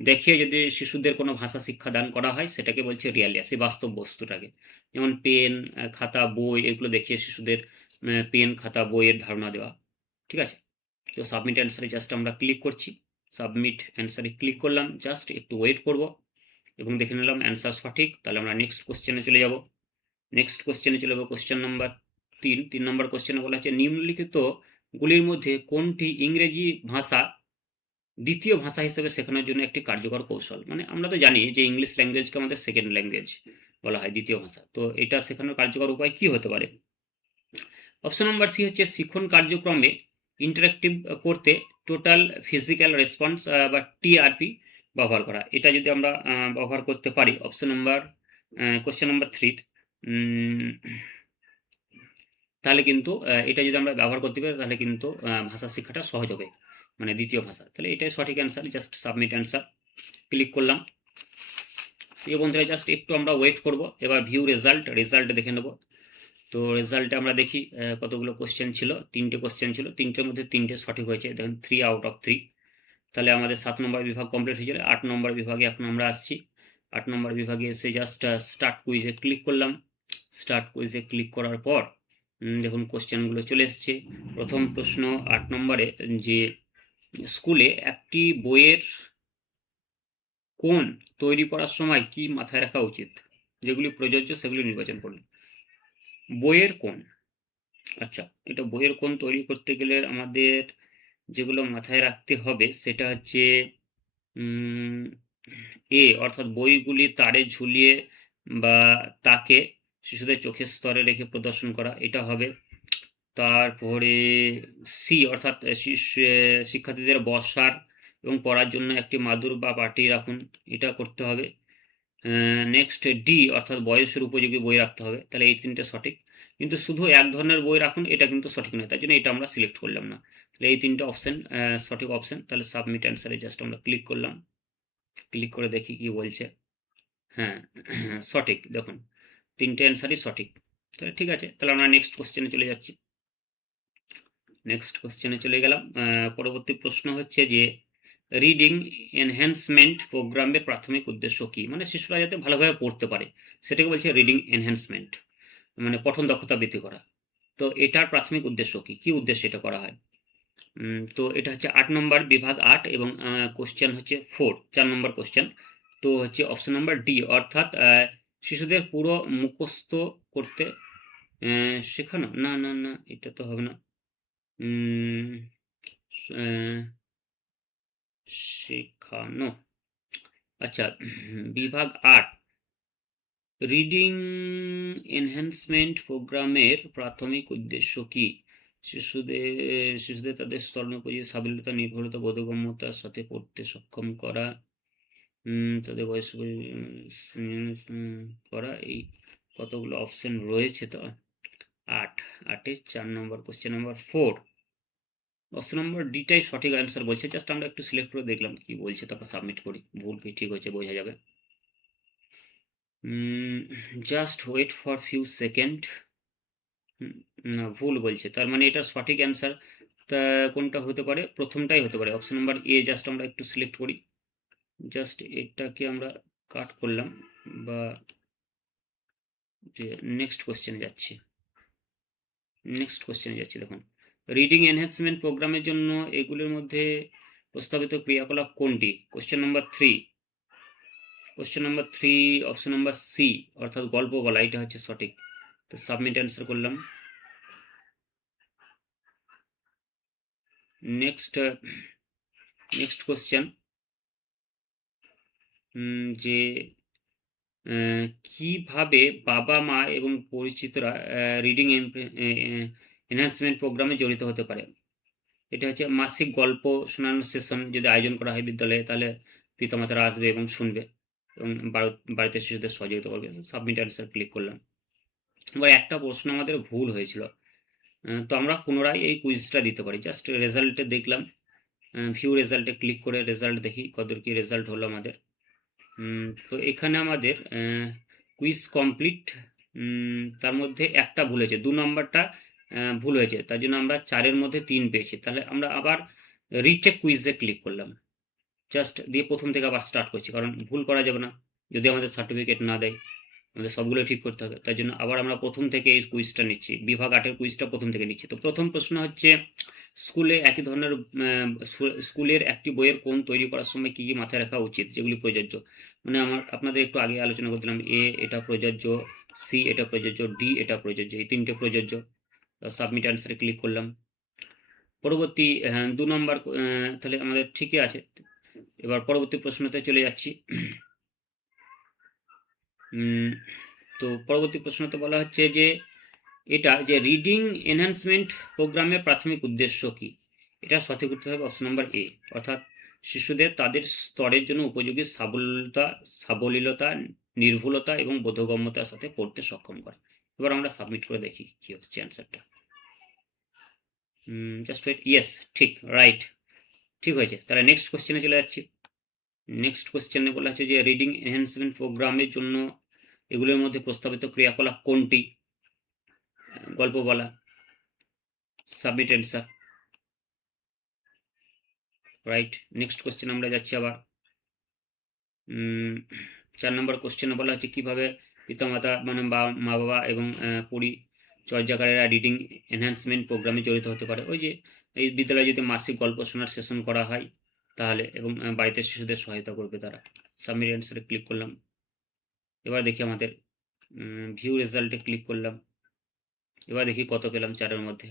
দেখিয়ে যদি শিশুদের কোনো ভাষা শিক্ষা দান করা হয় সেটাকে বলছে রিয়ালিয়া, সেই বাস্তব বস্তুটাকে। যেমন পেন, খাতা, বই, এগুলো দেখিয়ে শিশুদের পেন, খাতা, বইয়ের ধারণা দেওয়া। ঠিক আছে, তো সাবমিট অ্যান্সারে জাস্ট আমরা ক্লিক করছি। সাবমিট অ্যান্সারে ক্লিক করলাম, জাস্ট একটু ওয়েট করব এবং দেখে নিলাম অ্যান্সার সঠিক। তাহলে আমরা নেক্সট কোশ্চেনে চলে যাব। কোশ্চেন নাম্বার 3 নম্বর কোশ্চেনে বলা হচ্ছে নিম্নলিখিত গুলির মধ্যে কোনটি ইংরেজি ভাষা দ্বিতীয় ভাষা হিসেবে শেখানোর জন্য একটি কার্যকর কৌশল? মানে আমরা তো জানি যে ইংলিশ ল্যাঙ্গুয়েজকে আমাদের সেকেন্ড ল্যাঙ্গুয়েজ বলা হয়, দ্বিতীয় ভাষা। তো এটা শেখানোর কার্যকর উপায় কি হতে পারে? অপশন নাম্বার সি হচ্ছে শিখন কার্যক্রমে ইন্টারেক্টিভ করতে টোটাল ফিজিক্যাল রেসপন্স বা টিআরপি ব্যবহার করা। এটা যদি আমরা ব্যবহার করতে পারি, অপশন নাম্বার কোশ্চেন নাম্বার 3, তাহলে কিন্তু এটা যদি আমরা ব্যবহার করতে পারি তাহলে কিন্তু ভাষা শিক্ষাটা সহজ হবে, মানে দ্বিতীয় ভাষা। তাহলে এটাই সঠিক answer, just submit answer. Click করলাম। এই বন্ধুরা জাস্ট একটু আমরা ওয়েট করব, এবার ভিউ রেজাল্ট দেখে নেব। তো রেজাল্টে আমরা দেখি কতগুলো কোশ্চেন ছিল। 3টে কোশ্চেন ছিল, 3টের মধ্যে 3টে সঠিক হয়েছে, দেখুন 3 আউট অফ 3। তাহলে আমাদের 7 নম্বর বিভাগ কমপ্লিট হয়ে যাবে। 8 নম্বর বিভাগে এখন আমরা আসছি। 8 নম্বর বিভাগে এসে জাস্ট স্টার্ট কুইজে ক্লিক করলাম। স্টার্ট কুইজে ক্লিক করার পর দেখুন কোশ্চেনগুলো চলে এসছে। প্রথম প্রশ্ন 8 নম্বরে, যে স্কুলে একটি বইয়ের কোণ তৈরি করার সময় কি মাথায় রাখা উচিত, যেগুলি প্রযোজ্য সেগুলি নির্বাচন করুন। বইয়ের কোণ, আচ্ছা, এটা বইয়ের কোণ তৈরি করতে গেলে আমাদের যেগুলো মাথায় রাখতে হবে সেটা হচ্ছে উম, অর্থাৎ বইগুলি তারে ঝুলিয়ে বা তাকে শিশুদের চোখের স্তরে রেখে প্রদর্শন করা, এটা হবে। তারপরে সি অর্থাৎ শিক্ষার্থীদের বসার এবং পড়ার জন্য একটি মাদুর বা পাটি রাখুন, এটা করতে হবে। নেক্সট ডি অর্থাৎ বয়সের উপযোগী বই রাখতে হবে, তাহলে এই তিনটে সঠিক। কিন্তু শুধু এক ধরনের বই রাখুন এটা কিন্তু সঠিক নয়, তাই জন্য এটা আমরা সিলেক্ট করলাম না। তাহলে এই তিনটে অপশন সঠিক অপশন। তাহলে সাবমিট অ্যান্সারে জাস্ট আমরা ক্লিক করলাম, ক্লিক করে দেখি কি বলছে। হ্যাঁ, সঠিক, দেখুন তিনটে অ্যান্সারই সঠিক। তাহলে ঠিক আছে, তাহলে আমরা নেক্সট কোশ্চেনে চলে যাচ্ছি। নেক্সট কোশ্চেনে চলে গেলাম। পরবর্তী প্রশ্ন হচ্ছে যে রিডিং এনহ্যান্সমেন্ট প্রোগ্রামের প্রাথমিক উদ্দেশ্য কি, মানে শিশুরা যাতে ভালোভাবে পড়তে পারে সেটাকে বলছে রিডিং এনহ্যান্সমেন্ট, মানে পঠন দক্ষতা বৃদ্ধি করা। তো এটার প্রাথমিক উদ্দেশ্য কি, কি উদ্দেশ্যে এটা করা হয়? তো এটা হচ্ছে 8 নম্বর বিভাগ 8 এবং কোশ্চেন হচ্ছে 4 নম্বর কোশ্চেন। তো হচ্ছে অপশন নাম্বার ডি অর্থাৎ শিশুদের পুরো মুখস্থ করতে শেখানো, না না না এটা তো হবে না। উম, আহ, শেখানো, আচ্ছা, বিভাগ 8 রিডিং এনহ্যান্সমেন্ট প্রোগ্রামের প্রাথমিক উদ্দেশ্য কি? শিশুদের তাদের স্তরোপযোগী সাবলীলতা, নির্ভরতা, বোধগম্যতার সাথে পড়তে সক্ষম করা, তাদের বয়স করা, এই কতগুলো অপশন রয়েছে তো। 8 4 নম্বর কোশ্চেন নাম্বার 4 অপশন নম্বর ডিটাই সঠিক অ্যান্সার বলছে। জাস্ট আমরা একটু সিলেক্ট করে দেখলাম কি বলছে, তারপর সাবমিট করি, ভুল কি ঠিক হয়েছে বোঝা যাবে। Just wait for few second. না, ভুল বলছে, তার মানে এটা সঠিক অ্যান্সার তা কোনটা হতে পারে? প্রথমটাই হতে পারে, অপশন নাম্বার এ। জাস্ট আমরা একটু সিলেক্ট করি, জাস্ট এটাকে আমরা কাট করলাম বা যে নেক্সট কোশ্চেনে যাচ্ছি। দেখুন, রিডিং এনহ্যান্সমেন্ট প্রোগ্রামের জন্য এগুলির মধ্যে প্রস্তাবিত ক্রিয়াকলাপ কোনটি? Question number 3 option number C অর্থাৎ গল্প বলা, এটা হচ্ছে সঠিক। তো সাবমিট অ্যান্সার করলাম। নেক্সট কোশ্চেন যে কিভাবে বাবা মা এবং পরিচিতরা রিডিং এনহ্যান্সমেন্ট প্রোগ্রামে জড়িত হতে পারে? এটা হচ্ছে মাসিক গল্প শোনানোর সেশন যদি আয়োজন করা হয় বিদ্যালয়ে, তাহলে পিতামাতারা আসবে এবং শুনবে এবং বাড়িতে শিশুদের সহযোগিতা করবে। সাবমিট অ্যান্সার ক্লিক করলাম। এবার একটা প্রশ্ন আমাদের ভুল হয়েছিল, তো আমরা পুনরায় এই কুইজটা দিতে পারি। জাস্ট রেজাল্টে দেখলাম, ভিউ রেজাল্টে ক্লিক করে রেজাল্ট দেখি কতদূর কি রেজাল্ট হলো আমাদের। তো এখানে আমাদের কুইজ কমপ্লিট, তার মধ্যে একটা ভুল হয়েছে, 2 নম্বরটা ভুল হয়েছে, তার জন্য আমরা 4-এর মধ্যে 3 পেয়েছি। তাহলে আমরা আবার রিচেক কুইজে ক্লিক করলাম, জাস্ট দিয়ে প্রথম থেকে আবার স্টার্ট করছি, কারণ ভুল করা যাবে না যদি আমাদের সার্টিফিকেট না দেয়, আমাদের সবগুলো ঠিক করতে হবে। তাই জন্য আবার আমরা প্রথম থেকে এই কুইজটা নিচ্ছি, বিভাগ 8-এর কুইজটা প্রথম থেকে নিচ্ছি। তো প্রথম প্রশ্ন হচ্ছে স্কুলে একই ধরনের স্কুলের একটি বইয়ের কোণ তৈরি করার সময় কি কি মাথায় রাখা উচিত, যেগুলি প্রযোজ্য? মানে আপনাদের একটু আগে আলোচনা করছিলাম, এ এটা প্রযোজ্য, সি এটা প্রযোজ্য, ডি এটা প্রযোজ্য, এই তিনটে প্রযোজ্য। সাবমিট অ্যান্সারে ক্লিক করলাম। পরবর্তী 2 নম্বর, তাহলে আমাদের ঠিকই আছে। এবার পরবর্তী প্রশ্নতে চলে যাচ্ছি। তো পরবর্তী প্রশ্নতে বলা হচ্ছে যে এটা যে রিডিং এনহ্যান্সমেন্ট প্রোগ্রামের প্রাথমিক উদ্দেশ্য কি? এটা সঠিক উত্তর হবে অপশন নাম্বার এ অর্থাৎ শিশুদের তাদের স্তরের জন্য উপযোগী সাবলীলতা, নির্ভুলতা এবং বোধগম্যতার সাথে পড়তে সক্ষম করে। এবার আমরা সাবমিট করে দেখি কি হচ্ছে অ্যান্সারটা। জাস্ট ওয়েট, ইয়েস, ঠিক, রাইট, ঠিক হয়েছে। তাহলে নেক্সট কোশ্চেনে চলে যাচ্ছি। নেক্সট কোশ্চেনে বলা আছে যে রিডিং এনহ্যান্সমেন্ট প্রোগ্রামের জন্য এগুলোর মধ্যে প্রস্তাবিত ক্রিয়াকলাপ কোনটি? গল্প বলা। Submit answer, right. Next question আমরা যাচ্ছি আবার। 4 নম্বর কোশ্চেনে বলা হচ্ছে কিভাবে পিতামাতা মানে মা বাবা এবং পরিচর্যাকারীরা রিডিং এনহ্যান্সমেন্ট প্রোগ্রামে জড়িত হতে পারে। ওই যে এই বিদ্যালয়ে যদি মাসিক গল্প শোনার সেশন করা হয় তাহলে, এবং বাড়িতে শিশুদের সহায়তা করবে তারা। সাবমিট অ্যান্সারে ক্লিক করলাম। এবার দেখি আমাদের ভিউ রেজাল্টে ক্লিক করলাম। এবার দেখি কত পেলাম 4-এর মধ্যে।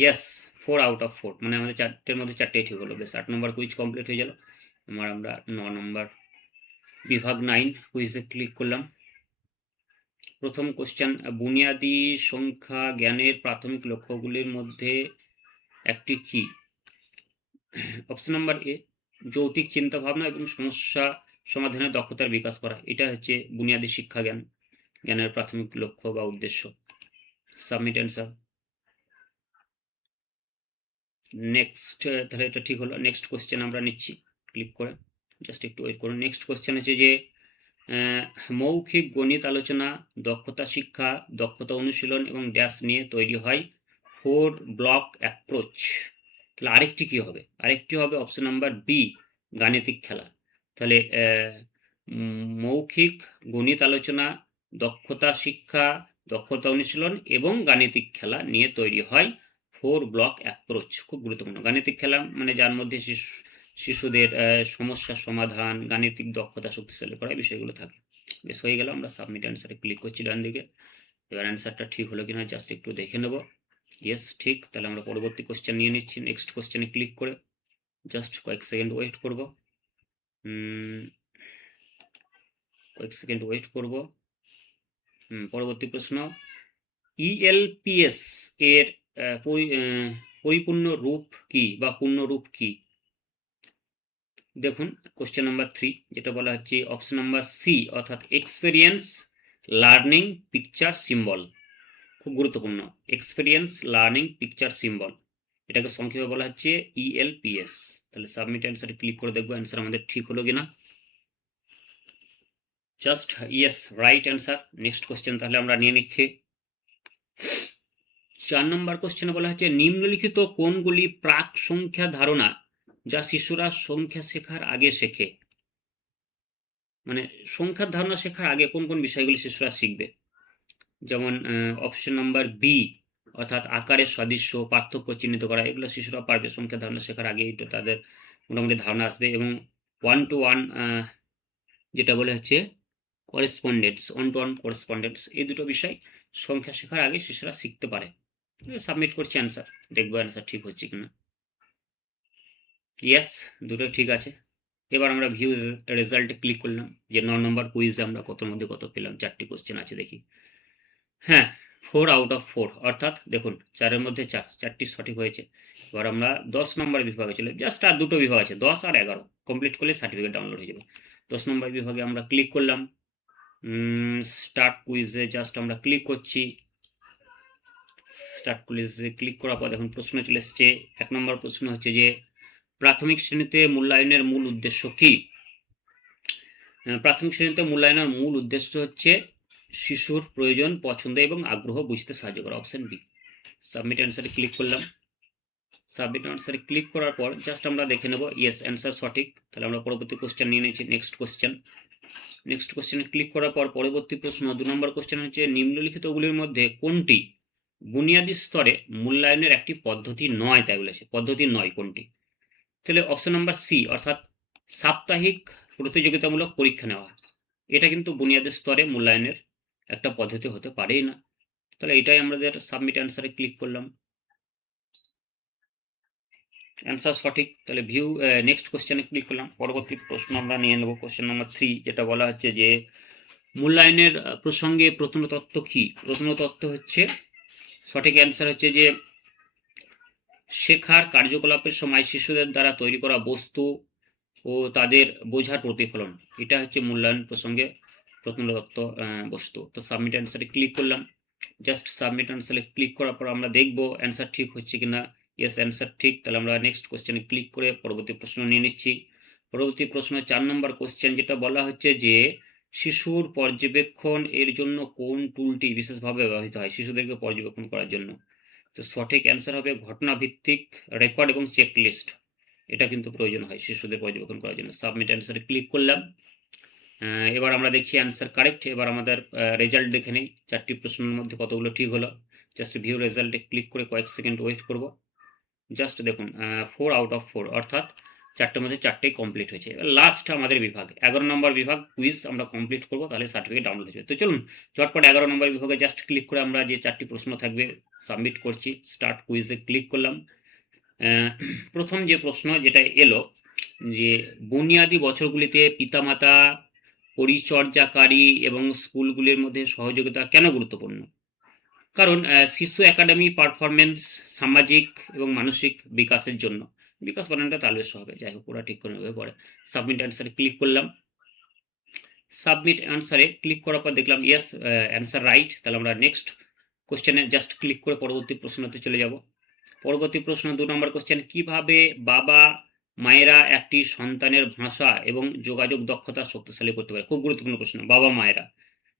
ইয়েস, 4 আউট অফ 4, মানে আমাদের 4টের মধ্যে 4টেই ঠিক হলো। বেশ, 8 নম্বর কুইজ কমপ্লিট হয়ে গেল। এবার আমরা 9 নম্বর বিভাগ 9 কুইজে ক্লিক করলাম। প্রথম কোশ্চেন, বুনিয়াদি সংখ্যা জ্ঞানের প্রাথমিক লক্ষ্যগুলির মধ্যে একটি কি? অপশন নাম্বার এ, যৌক্তিক চিন্তাভাবনা এবং সমস্যা সমাধানের দক্ষতার বিকাশ করা। এটা হচ্ছে বুনিয়াদি শিক্ষা জ্ঞানের প্রাথমিক লক্ষ্য বা উদ্দেশ্য। Submit answer. নেক্সট, তাহলে এটা ঠিক হলো। নেক্সট কোশ্চেন আমরা নিচ্ছি ক্লিক করে, জাস্ট একটু ওয়েট করুন। নেক্সট কোশ্চেন হচ্ছে যে মৌখিক গণিত আলোচনা, দক্ষতা শিক্ষা, দক্ষতা অনুশীলন এবং ড্যাশ নিয়ে তৈরি হয় 4 ব্লক অ্যাপ্রোচ। তাহলে আরেকটি কি হবে? আরেকটি হবে অপশন নাম্বার বি, গাণিতিক খেলা। তাহলে মৌখিক গণিত আলোচনা, দক্ষতা শিক্ষা, দক্ষতা অনুশীলন এবং গাণিতিক খেলা নিয়ে তৈরি হয় 4 ব্লক অ্যাপ্রোচ। খুব গুরুত্বপূর্ণ। গাণিতিক খেলা মানে যার মধ্যে শিশুদের সমস্যার সমাধান, গাণিতিক দক্ষতা শক্তিশালী করা, এই বিষয়গুলো থাকে। বেশ, হয়ে গেল। আমরা সাবমিট অ্যান্সারে ক্লিক করছি ডান দিকে। এবার অ্যান্সারটা ঠিক হলো কিনা জাস্ট একটু দেখে নেব। ইয়েস, ঠিক। তাহলে আমরা পরবর্তী কোশ্চেন নিয়ে নিচ্ছি। নেক্সট কোশ্চেনে ক্লিক করে জাস্ট কয়েক সেকেন্ড ওয়েট করব। পরবর্তী প্রশ্ন, ইএলপিএস এর পরিপূর্ণ রূপ কি বা পূর্ণ রূপ কি? দেখুন কোশ্চেন নাম্বার 3, যেটা বলা হচ্ছে অপশন নাম্বার সি, অর্থাৎ এক্সপেরিয়েন্স লার্নিং পিকচার সিম্বল। খুব গুরুত্বপূর্ণ, এক্সপেরিয়েন্স লার্নিং পিকচার সিম্বল, এটাকে সংক্ষেপে বলা হচ্ছে ইএলপিএস। তাহলে সাবমিট অ্যান্সারে ক্লিক করে দেখবো অ্যান্সার আমাদের ঠিক হলো কিনা। Just yes, right answer. Next question তাহলে আমরা নিয়ে নিচ্ছি। 4 নম্বর কোশ্চেনে বলা হচ্ছে নিম্নলিখিত কোনগুলি প্রাক সংখ্যা ধারণা যা শিশুরা সংখ্যা শেখার আগে শেখে? মানে সংখ্যার ধারণা শেখার আগে কোন কোন বিষয়গুলি শিশুরা শিখবে? যেমন অপশন নাম্বার বি, অর্থাৎ আকারের সদৃশ্য, পার্থক্য চিহ্নিত করা, এগুলো শিশুরা পারবে সংখ্যা ধারণা শেখার আগে, এটা তাদের মোটামুটি ধারণা আসবে। এবং 1 to 1 যেটা বলে হচ্ছে করেসপন্ডেন্স, 1 to 1 করেসপন্ডেন্স, এই দুটো বিষয় সংখ্যা শেখার আগে শিশুরা শিখতে পারে। সাবমিট করছি অ্যান্সার, দেখবো অ্যান্সার ঠিক হচ্ছে কিনা। ইয়েস, দুটো ঠিক আছে। এবার আমরা ভিউ রেজাল্টে ক্লিক করলাম, যে 9 নম্বর কুইজে আমরা কতর মধ্যে কত পেলাম। 4টি কোশ্চেন আছে, দেখি। হ্যাঁ, 4 আউট অফ 4, অর্থাৎ দেখুন 4-এর মধ্যে 4টি সঠিক হয়েছে। এবার আমরা 10 নম্বর বিভাগে চলে, জাস্ট আর দুটো বিভাগ আছে, 10 আর 11, কমপ্লিট করলে সার্টিফিকেট ডাউনলোড হয়ে যাবে। 10 নম্বর বিভাগে আমরা ক্লিক করলাম। স্টার্ট কুইজে জাস্ট আমরা ক্লিক করছি। স্টার্ট কুইজে ক্লিক করার পর দেখুন প্রশ্ন চলে এসছে। 1 নম্বর প্রশ্ন হচ্ছে যে প্রাথমিক শ্রেণীতে মূল্যায়নের মূল উদ্দেশ্য কি? প্রাথমিক শ্রেণীতে মূল্যায়নের মূল উদ্দেশ্য হচ্ছে শিশুর প্রয়োজন, পছন্দ এবং আগ্রহ বুঝতে সাহায্য করা। Option B. সাবমিট অ্যান্সারে ক্লিক করলাম। সাবমিট অ্যান্সারে ক্লিক করার পর জাস্ট আমরা দেখে নেব ইয়েস, অ্যান্সার সঠিক। তাহলে আমরা পরবর্তী কোশ্চেন নিয়ে নিয়েছি। নেক্সট কোশ্চেনে ক্লিক করার পর পরবর্তী প্রশ্ন 2 নম্বর কোশ্চেন হচ্ছে নিম্নলিখিতগুলির মধ্যে কোনটি বুনিয়াদী স্তরে মূল্যায়নের একটি পদ্ধতি নয়? তাই বলেছে পদ্ধতি নয় কোনটি? তাহলে অপশন নাম্বার সি, অর্থাৎ সাপ্তাহিক প্রতিযোগিতামূলক পরীক্ষা নেওয়া, এটা কিন্তু বুনিয়াদী স্তরে মূল্যায়নের একটা পদ্ধতি হতে পারেই না। তাহলে এটাই আমাদের সাবমিট অ্যান্সারে ক্লিক করলাম, অ্যান্সার সঠিক। তাহলে ভিউ নেক্সট কোশ্চেনে ক্লিক করলাম। পরবর্তী প্রশ্ন আমরা নিয়ে নেব কোশ্চেন নাম্বার 3, যেটা বলা হচ্ছে যে মূল্যায়নের প্রসঙ্গে প্রত্নতত্ত্ব কি? প্রত্নতত্ত্ব হচ্ছে সঠিক অ্যান্সার হচ্ছে যে শেখার কার্যকলাপের সময় শিশুদের দ্বারা তৈরি করা বস্তু ও তাদের বোঝার প্রতিফলন, এটা হচ্ছে মূল্যায়ন প্রসঙ্গে প্রত্নতত্ত্ব বস্তু। তো সাবমিট অ্যান্সারে ক্লিক করলাম। জাস্ট সাবমিট অ্যান্সারে ক্লিক করার পর আমরা দেখব অ্যান্সার ঠিক হচ্ছে কিনা। ইয়েস, অ্যান্সার ঠিক। তাহলে আমরা নেক্সট কোশ্চেনে ক্লিক করে পরবর্তী প্রশ্ন নিয়ে নিচ্ছি। পরবর্তী প্রশ্ন 4 নম্বর কোশ্চেন, যেটা বলা হচ্ছে যে শিশুর পর্যবেক্ষণ এর জন্য কোন টুলটি বিশেষভাবে ব্যবহৃত হয় শিশুদেরকে পর্যবেক্ষণ করার জন্য? তো সঠিক অ্যান্সার হবে ঘটনা ভিত্তিক রেকর্ড এবং চেক লিস্ট, এটা কিন্তু প্রয়োজন হয় শিশুদের পর্যবেক্ষণ করার জন্য। সাবমিট অ্যান্সারে ক্লিক করলাম। এবার আমরা দেখছি অ্যান্সার কারেক্ট। এবার আমাদের রেজাল্ট দেখে নিই 4টি প্রশ্নের মধ্যে কতগুলো ঠিক হলো। জাস্ট ভিউ রেজাল্টে ক্লিক করে কয়েক সেকেন্ড ওয়েট করব। জাস্ট দেখুন 4 আউট অফ 4, অর্থাৎ চারটের মধ্যে চারটেই কমপ্লিট হয়েছে। এবার লাস্ট আমাদের বিভাগ 11 নম্বর বিভাগ কুইজ আমরা কমপ্লিট করবো, তাহলে সার্টিফিকেট ডাউনলোড হয়ে যাবে। তো চলুন ঝটপট 11 নম্বর বিভাগে জাস্ট ক্লিক করে আমরা যে 4টি প্রশ্ন থাকবে সাবমিট করছি। স্টার্ট কুইজে ক্লিক করলাম। প্রথম যে প্রশ্ন যেটা এলো যে বুনিয়াদী বছরগুলিতে পিতামাতা, পরিচর্যাকারী এবং স্কুলগুলির মধ্যে সহযোগিতা কেন গুরুত্বপূর্ণ? কারণ শিশু একাডেমি পারফরমেন্স সামাজিক এবং মানসিক বিকাশের জন্য। বিকাশ বানানটা তালবেশ হবে, যাই হোক ওরা ঠিক করে নেবে পরে। সাবমিট অ্যান্সারে ক্লিক করলাম। সাবমিট অ্যান্সারে ক্লিক করার পর দেখলাম ইয়েস অ্যান্সার রাইট। তাহলে আমরা নেক্সট কোশ্চেনে জাস্ট ক্লিক করে পরবর্তী প্রশ্নতে চলে যাব। পরবর্তী প্রশ্ন 2 নম্বর কোশ্চেন, কিভাবে বাবা মায়েরা একটি সন্তানের ভাষা এবং যোগাযোগ দক্ষতা শক্তিশালী করতে পারে? খুব গুরুত্বপূর্ণ প্রশ্ন। বাবা মায়েরা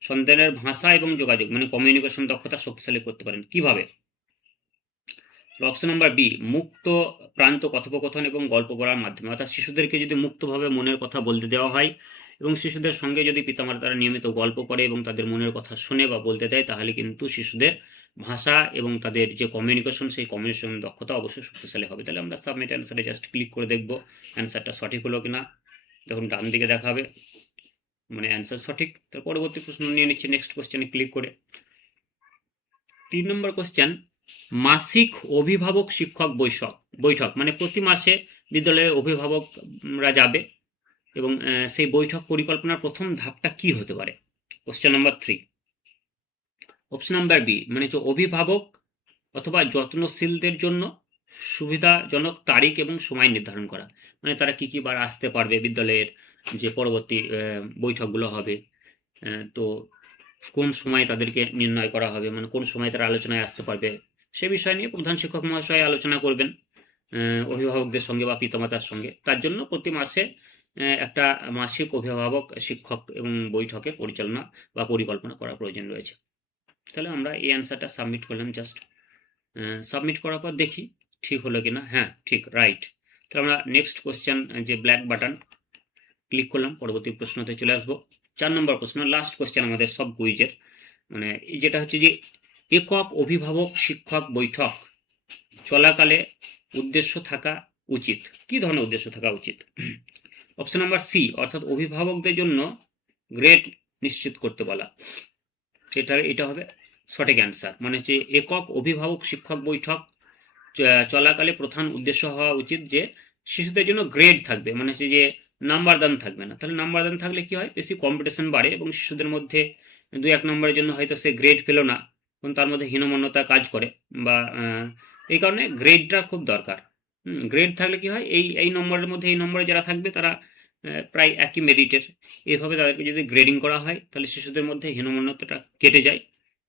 সন্তানের ভাষা এবং যোগাযোগ মানে কমিউনিকেশন দক্ষতা শক্তিশালী করতে পারেন কিভাবে? অপশন নাম্বার বি, মুক্ত প্রান্ত কথোপকথন এবং গল্প বলার মাধ্যমে। অর্থাৎ শিশুদেরকে যদি মুক্তভাবে মনের কথা বলতে দেওয়া হয় এবং শিশুদের সঙ্গে যদি পিতামাতারা নিয়মিত গল্প করে এবং তাদের মনের কথা শুনে বা বলতে দেয়, তাহলে কিন্তু শিশুদের ভাষা এবং তাদের যে কমিউনিকেশন সেই কমিউনিকেশন দক্ষতা অবশ্যই শক্তিশালী হবে। তাহলে আমরা সাবমিট অ্যান্সারে জাস্ট ক্লিক করে দেখব অ্যান্সারটা সঠিক হলো কিনা। দেখুন ডান দিকে দেখাবে মানে অ্যান্সার সঠিক। তার পরবর্তী প্রশ্ন নিয়ে নিচ্ছে নেক্সট কোশ্চেনে ক্লিক করে। 3 নম্বর কোশ্চেন, মাসিক অভিভাবক শিক্ষক বৈঠক মানে প্রতি মাসে বিদ্যালয়ে অভিভাবকরা যাবে এবং সেই বৈঠক পরিকল্পনার প্রথম ধাপটা কি হতে পারে? Question number 3, option number B মানে যে অভিভাবক অথবা যত্নশীলদের জন্য সুবিধাজনক তারিখ এবং সময় নির্ধারণ করা, মানে তারা কি বার আসতে পারবে বিদ্যালয়ের যে পরবর্তী বৈঠকগুলো হবে। তো কোন সময় তাদেরকে নির্ণয় করা হবে, মানে কোন সময় তারা আলোচনায় আসতে পারবে, সে বিষয় নিয়ে প্রধান শিক্ষক মহাশয় আলোচনা করবেন অভিভাবকদের সঙ্গে বা পিতামাতার সঙ্গে। তার জন্য প্রতি মাসে একটা মাসিক অভিভাবক শিক্ষক এবং বৈঠকের পরিচালনা বা পরিকল্পনা করা প্রয়োজন রয়েছে। তাহলে আমরা এই অ্যান্সারটা সাবমিট করলাম। জাস্ট সাবমিট করার পর দেখি ঠিক হলো কিনা। হ্যাঁ ঠিক, রাইট। তাহলে আমরা নেক্সট কোশ্চেন যে ব্ল্যাক বাটন ক্লিক করলাম, পরবর্তী প্রশ্নতে চলে আসবো। 4 নম্বর প্রশ্ন, লাস্ট কোশ্চেন আমাদের সব কুইজের, মানে যেটা হচ্ছে যে একক অভিভাবক শিক্ষক বৈঠক চলাকালে উদ্দেশ্য থাকা উচিত। কি ধরনের উদ্দেশ্য থাকা উচিত? অপশন নাম্বার সি, অর্থাৎ অভিভাবকদের জন্য গ্রেড নিশ্চিত করতে বলা। এটা হবে সঠিক অ্যান্সার। মানে হচ্ছে একক অভিভাবক শিক্ষক বৈঠক চলাকালে প্রধান উদ্দেশ্য হওয়া উচিত যে শিশুদের জন্য গ্রেড থাকবে, মানে হচ্ছে যে নাম্বার দান থাকবে না। তাহলে নাম্বার দান থাকলে কি হয়, বেশি কম্পিটিশন বাড়ে এবং শিশুদের মধ্যে 2-1 নম্বরের জন্য হয়তো সে গ্রেড পেল না এবং তার মধ্যে হীনমন্যতা কাজ করে বা এই কারণে গ্রেডটা খুব দরকার। গ্রেড থাকলে কি হয়, এই নম্বরের মধ্যে এই নম্বরে যারা থাকবে তারা প্রায় একই মেরিটের। এভাবে তাদেরকে যদি গ্রেডিং করা হয় তাহলে শিশুদের মধ্যে হীনমন্যতাটা কেটে যায়।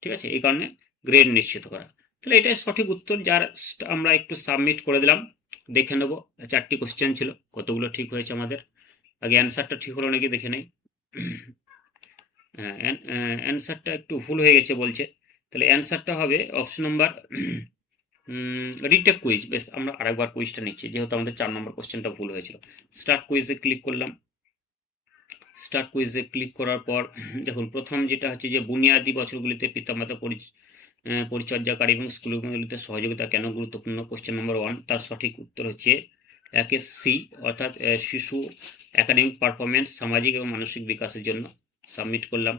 ঠিক আছে, এই কারণে গ্রেড নিশ্চিত করা। তাহলে এটাই সঠিক উত্তর, যার আমরা একটু সাবমিট করে দিলাম। দেখে নেব 4টি কোশ্চেন ছিল কতগুলো ঠিক হয়েছে আমাদের। আগে অ্যান্সারটা ঠিক হলো নাকি দেখে নেই। অ্যান্সারটা একটু ভুল হয়ে গেছে বলছে। তাহলে অ্যান্সারটা হবে অপশন নাম্বার রিটেক কুইজ। বেশ, আমরা আরেকবার কুইজটা নিচ্ছি যেহেতু আমাদের 4 নম্বর কোশ্চেনটা ভুল হয়েছিল। স্টার্ট কুইজে ক্লিক করলাম। স্টার্ট কুইজে ক্লিক করার পর দেখুন প্রথম যেটা হচ্ছে যে বুনিয়াদী বছরগুলিতে পিতামাতা পরিচর্যাকারী এবং স্কুলগুলিতে সহযোগিতা কেন গুরুত্বপূর্ণ? কোশ্চেন নম্বর 1, তার সঠিক উত্তর হচ্ছে একে সি, অর্থাৎ শিশু একাডেমিক পারফরমেন্স সামাজিক এবং মানসিক বিকাশের জন্য। সাবমিট করলাম।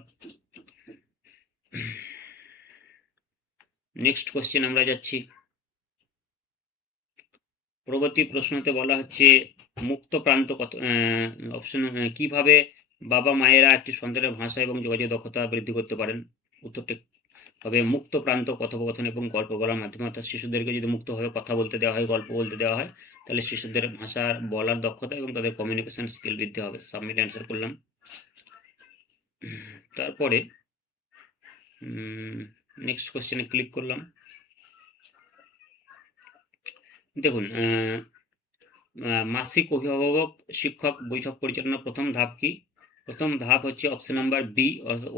নেক্সট কোশ্চেন আমরা যাচ্ছি। পরবর্তী প্রশ্নতে বলা হচ্ছে মুক্ত প্রান্ত কত অপশন কিভাবে বাবা মায়েরা একটি সন্তানের ভাষা এবং যোগাযোগ দক্ষতা বৃদ্ধি করতে পারেন? উত্তরটি হবে মুক্ত প্রান্ত কথোপকথন এবং গল্প বলার মাধ্যমে। অর্থাৎ শিশুদেরকে যদি মুক্তভাবে কথা বলতে দেওয়া হয়, গল্প বলতে দেওয়া হয়, তাহলে শিশুদের ভাষার বলার দক্ষতা এবং তাদের কমিউনিকেশন স্কিল বৃদ্ধি হবে। সাবমিট অ্যান্সার করলাম। তারপরে নেক্সট কোশ্চেনে ক্লিক করলাম। দেখুন মাসিক অভিভাবক শিক্ষক বৈঠক পরিচালনার প্রথম ধাপ কি? প্রথম ধাপ হচ্ছে অপশন নাম্বার বি,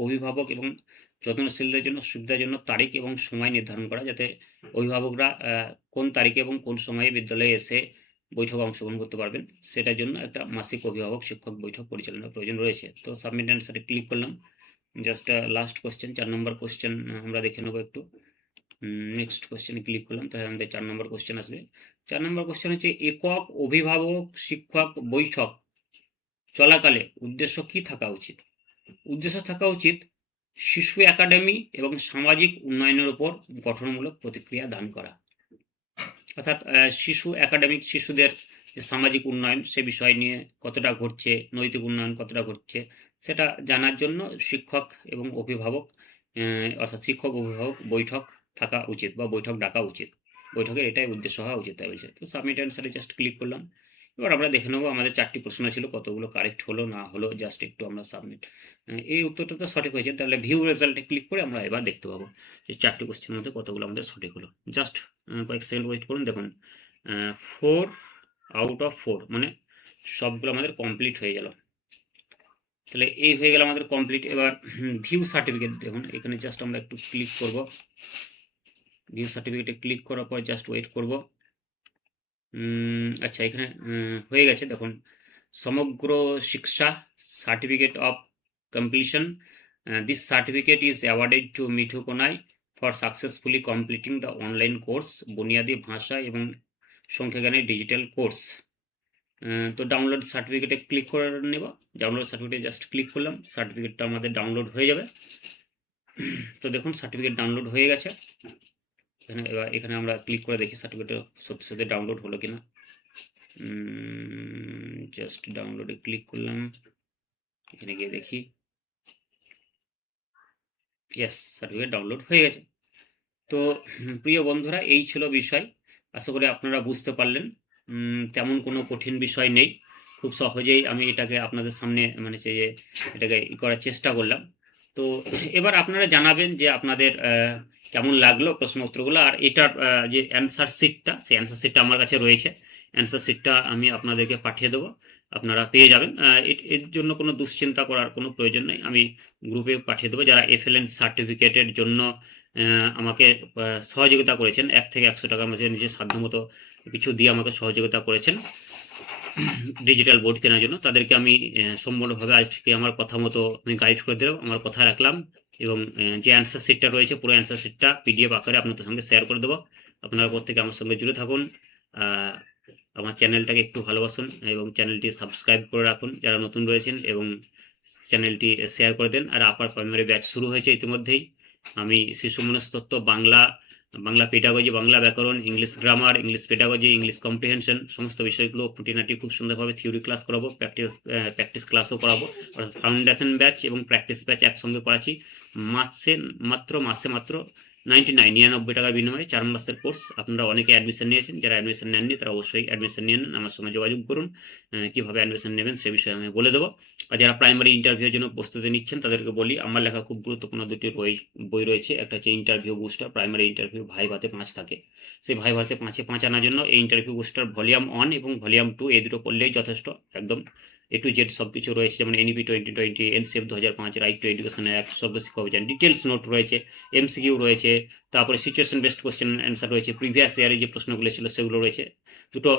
অভিভাবক এবং যত্নশীলদের জন্য সুবিধার জন্য তারিখ এবং সময় নির্ধারণ করা, যাতে অভিভাবকরা কোন তারিখে এবং কোন সময়ে বিদ্যালয়ে এসে বৈঠকে অংশগ্রহণ করতে পারবেন, সেটার জন্য একটা মাসিক অভিভাবক শিক্ষক বৈঠক পরিচালনার প্রয়োজন রয়েছে। তো সাবমিট অ্যান্সারে ক্লিক করলাম। জাস্ট লাস্ট কোশ্চেন 4 নম্বর কোশ্চেন আমরা দেখে নেবো একটু। নেক্সট কোশ্চেনে ক্লিক করলাম, তাহলে আমাদের 4 নম্বর কোশ্চেন আসবে। 4 নম্বর কোশ্চেন হচ্ছে একক অভিভাবক শিক্ষক বৈঠক চলাকালে উদ্দেশ্য কি থাকা উচিত? উদ্দেশ্য থাকা উচিত শিশু একাডেমি এবং সামাজিক উন্নয়নের উপর গঠনমূলক প্রতিক্রিয়া দান করা। অর্থাৎ শিশু একাডেমিক শিশুদের যে সামাজিক উন্নয়ন সে বিষয় নিয়ে কতটা ঘটছে, নৈতিক উন্নয়ন কতটা ঘটছে সেটা জানার জন্য শিক্ষক এবং অভিভাবক অর্থাৎ শিক্ষক অভিভাবক বৈঠক থাকা উচিত বা বৈঠক ডাকা উচিত। বৈঠকের এটাই উদ্দেশ্য হওয়া উচিত তাই বলছে। তো সাবমিট অ্যান্সারে জাস্ট ক্লিক করলাম। এবার আমরা দেখে নেবো আমাদের 4টি প্রশ্ন ছিল কতগুলো কারেক্ট হলো না হলো, জাস্ট একটু আমরা সাবমিট। এই উত্তরটা তো সঠিক হয়েছে, তাহলে ভিউ রেজাল্টে ক্লিক করে আমরা এবার দেখতে পাবো যে 4টি কোশ্চেনের মধ্যে কতগুলো আমাদের সঠিক হলো। জাস্ট কয়েক সেকেন্ড ওয়েট করুন। দেখুন 4 আউট অফ 4 মানে সবগুলো আমাদের কমপ্লিট হয়ে গেল। তাহলে এই হয়ে গেল আমাদের কমপ্লিট। এবার ভিউ সার্টিফিকেট দেখুন, এখানে জাস্ট আমরা একটু ক্লিক করব। ভিউ সার্টিফিকেটে ক্লিক করার পর জাস্ট ওয়েট করব। আচ্ছা, এখানে হয়ে গেছে। দেখুন Samagra Shiksha certificate of completion, this certificate is awarded to Mithu Konai for successfully completing the online course বুনিয়াদী ভাষা এবং সংখ্যাজ্ঞানের ডিজিটাল কোর্স। তো ডাউনলোড সার্টিফিকেটে ক্লিক করে নেব। ডাউনলোড সার্টিফিকেটে জাস্ট ক্লিক করলাম, সার্টিফিকেটটা আমাদের ডাউনলোড হয়ে যাবে। তো দেখুন সার্টিফিকেট ডাউনলোড হয়ে গেছে। এবার এখানে আমরা ক্লিক করে দেখি সার্টিফিকেট সত্যি সত্যি ডাউনলোড হলো কিনা। জাস্ট ডাউনলোডে ক্লিক করলাম, এখানে গিয়ে দেখি ইয়েস সার্টিফিকেট ডাউনলোড হয়ে গেছে। তো প্রিয় বন্ধুরা, এই ছিল বিষয়। আশা করি আপনারা বুঝতে পারলেন। তেমন কোনো কঠিন বিষয় নেই, খুব সহজেই আমি এটাকে আপনাদের সামনে মানে যে এটাকে করার চেষ্টা করলাম। তো এবার আপনারা জানাবেন যে আপনাদের কেমন লাগলো প্রশ্ন উত্তরগুলো। আর এটার যে অ্যান্সার শিটটা, সেই অ্যান্সার শিটটা আমার কাছে রয়েছে। অ্যান্সার শিটটা আমি আপনাদেরকে পাঠিয়ে দেবো, আপনারা পেয়ে যাবেন। এর জন্য কোনো দুশ্চিন্তা করার কোনো প্রয়োজন নেই, আমি গ্রুপে পাঠিয়ে দেবো। যারা এফএলএন সার্টিফিকেটের জন্য আমাকে সহযোগিতা করেছেন, 1 থেকে 100 টাকার মধ্যে নিজের সাধ্যমতো কিছু দিয়ে আমাকে সহযোগিতা করেছেন ডিজিটাল বোর্ড কেনার জন্য, তাদেরকে আমি সম্পূর্ণভাবে আজকে আমার কথা মতো আমি গাইড করে দেবো। আমার কথা রাখলাম এবং যে অ্যান্সার শিটটা রয়েছে পুরো অ্যান্সার শিটটা পিডিএফ আকারে আপনাদের সঙ্গে শেয়ার করে দেবো। আপনারা প্রত্যেকে আমার সঙ্গে জুড়ে থাকুন, আমার চ্যানেলটাকে একটু ভালোবাসুন এবং চ্যানেলটি সাবস্ক্রাইব করে রাখুন যারা নতুন রয়েছেন, এবং চ্যানেলটি শেয়ার করে দেন। আর আপার প্রাইমারি ব্যাচ শুরু হয়েছে ইতিমধ্যেই। আমি শিশু মনস্তত্ত্ব, বাংলা পেডাগজি, বাংলা ব্যাকরণ, English grammar, English pedagogy, English comprehension সমস্ত বিষয়গুলো খুঁটিনাটি খুব সুন্দরভাবে থিওরি ক্লাস করাবো, প্র্যাকটিস ক্লাসও করাবো। অর্থাৎ ফাউন্ডেশন ব্যাচ এবং প্র্যাকটিস ব্যাচ একসঙ্গে করাচ্ছি। মাসে মাত্র 99 টাকার বিনিময়ে 4 মাসের কোর্স। আপনারা অনেকে অ্যাডমিশন নিয়েছেন, যারা অ্যাডমিশন নেননি তারা অবশ্যই অ্যাডমিশন নিয়ে নেন, আমার সঙ্গে যোগাযোগ করুন। কীভাবে অ্যাডমিশন নেবেন সে বিষয়ে আমি বলে দেবো। আর যারা প্রাইমারি ইন্টারভিউর জন্য প্রস্তুতি নিচ্ছেন তাদেরকে বলি, আমার লেখা খুব গুরুত্বপূর্ণ 2টি বই রয়েছে। একটা হচ্ছে ইন্টারভিউ বুস্টার, প্রাইমারি ইন্টারভিউ ভাইভাতে 5 থাকে, সেই ভাইভাতে 5 আনার জন্য এই ইন্টারভিউ বুস্টার ভলিউম 1 এবং ভলিউম 2 এই দুটো পড়লেই যথেষ্ট। একদম A to Z সব কিছু রয়েছে, যেমন NEP 2020, NCF 2005, right to education act, Sarva Shiksha Abhiyan, details note রয়েছে, MCQ রয়েছে, তারপরে সিচুয়েশন বেসড কোশ্চেন অ্যান্সার রয়েছে, প্রিভিয়াস ইয়ারে যে প্রশ্নগুলো ছিল সেগুলো রয়েছে। দুটো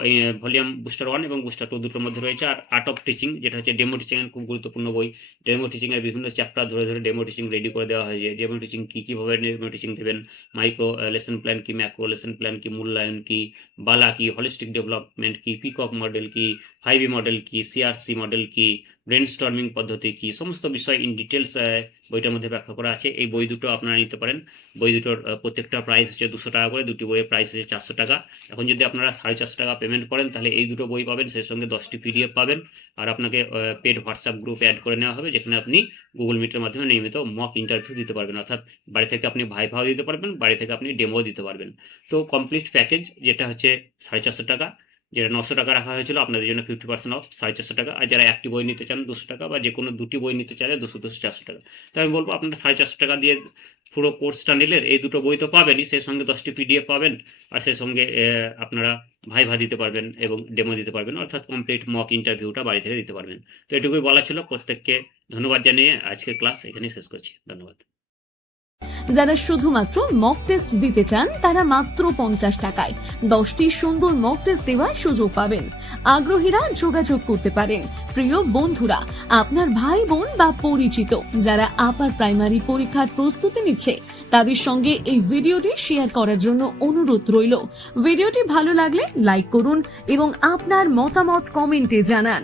ভলিউম বুস্টার 1 এবং বুস্টার 2 দুটোর মধ্যে রয়েছে। আর আর্ট অফ টিচিং যেটা হচ্ছে ডেমো টিচিং এর খুব গুরুত্বপূর্ণ বই। ডেমো টিচিং এর বিভিন্ন চ্যাপ্টার ধরে ধরে ডেমো টিচিং রেডি করে দেওয়া হয়েছে। ডেমো টিচিং কীভাবে ডেমো টিচিং দেবেন, মাইক্রো লেসন প্ল্যান কি, ম্যাক্রো লেসন প্ল্যান কি, মূল্যায়ন কি, বালা কি, হলিস্টিক ডেভেলপমেন্ট কি, পিকক মডেল কি, 5E মডেল কি, CRC মডেল কি, ব্রেনস্টর্মিং পদ্ধতি কি, সমস্ত বিষয় ইন ডিটেলস বইটার মধ্যে ব্যাখ্যা করা আছে। এই বই দুটো আপনারা নিতে পারেন। বই দুটোর প্রত্যেকটা প্রাইস হচ্ছে 200 টাকা করে, দুটি বইয়ের প্রাইস হচ্ছে 400 টাকা। এখন যদি আপনারা 450 টাকা পেমেন্ট করেন তাহলে এই দুটো বই পাবেন, সেই সঙ্গে 10টি PDF পাবেন। আর আপনাকে পেড হোয়াটসঅ্যাপ গ্রুপে অ্যাড করে নেওয়া হবে, যেখানে আপনি গুগল মিটের মাধ্যমে নিয়মিত মক ইন্টারভিউ দিতে পারবেন। অর্থাৎ বাড়ি থেকে আপনি ভাইভাও দিতে পারবেন, বাড়ি থেকে আপনি ডেমো দিতে পারবেন। তো কমপ্লিট প্যাকেজ যেটা হচ্ছে 450 টাকা, যেটা 900 টাকা রাখা হয়েছিল, আপনাদের জন্য 50% অফ 450 টাকা। আর যারা একটি বই নিতে চান 200 টাকা, বা যে কোনো দুটি বই নিতে চাইলে 200, 400 টাকা। তো আমি বলবো আপনারা 450 টাকা দিয়ে পুরো কোর্সটা নিলে এই দুটো বই তো পাবেনই, সেই সঙ্গে 10টি PDF পাবেন, আর সেই সঙ্গে আপনারা ভাইভা দিতে পারবেন এবং ডেমো দিতে পারবেন, অর্থাৎ কমপ্লিট মক ইন্টারভিউটা বাড়ি থেকে দিতে পারবেন। তো এটুকুই বলা ছিল। প্রত্যেককে ধন্যবাদ জানিয়ে আজকের ক্লাস এখানেই শেষ করছি। ধন্যবাদ। যারা শুধুমাত্র মক টেস্ট দিতে চান তারা মাত্র 50 টাকায় 10টি সুন্দর মক টেস্ট দেওয়ার সুযোগ পাবেন। আগ্রহীরা যোগাযোগ করতে পারেন। প্রিয় বন্ধুরা, আপনার ভাই বোন বা পরিচিত যারা আপার প্রাইমারি পরীক্ষার প্রস্তুতি নিচ্ছে তাদের সঙ্গে এই ভিডিওটি শেয়ার করার জন্য অনুরোধ রইল। ভিডিওটি ভালো লাগলে লাইক করুন এবং আপনার মতামত কমেন্টে জানান।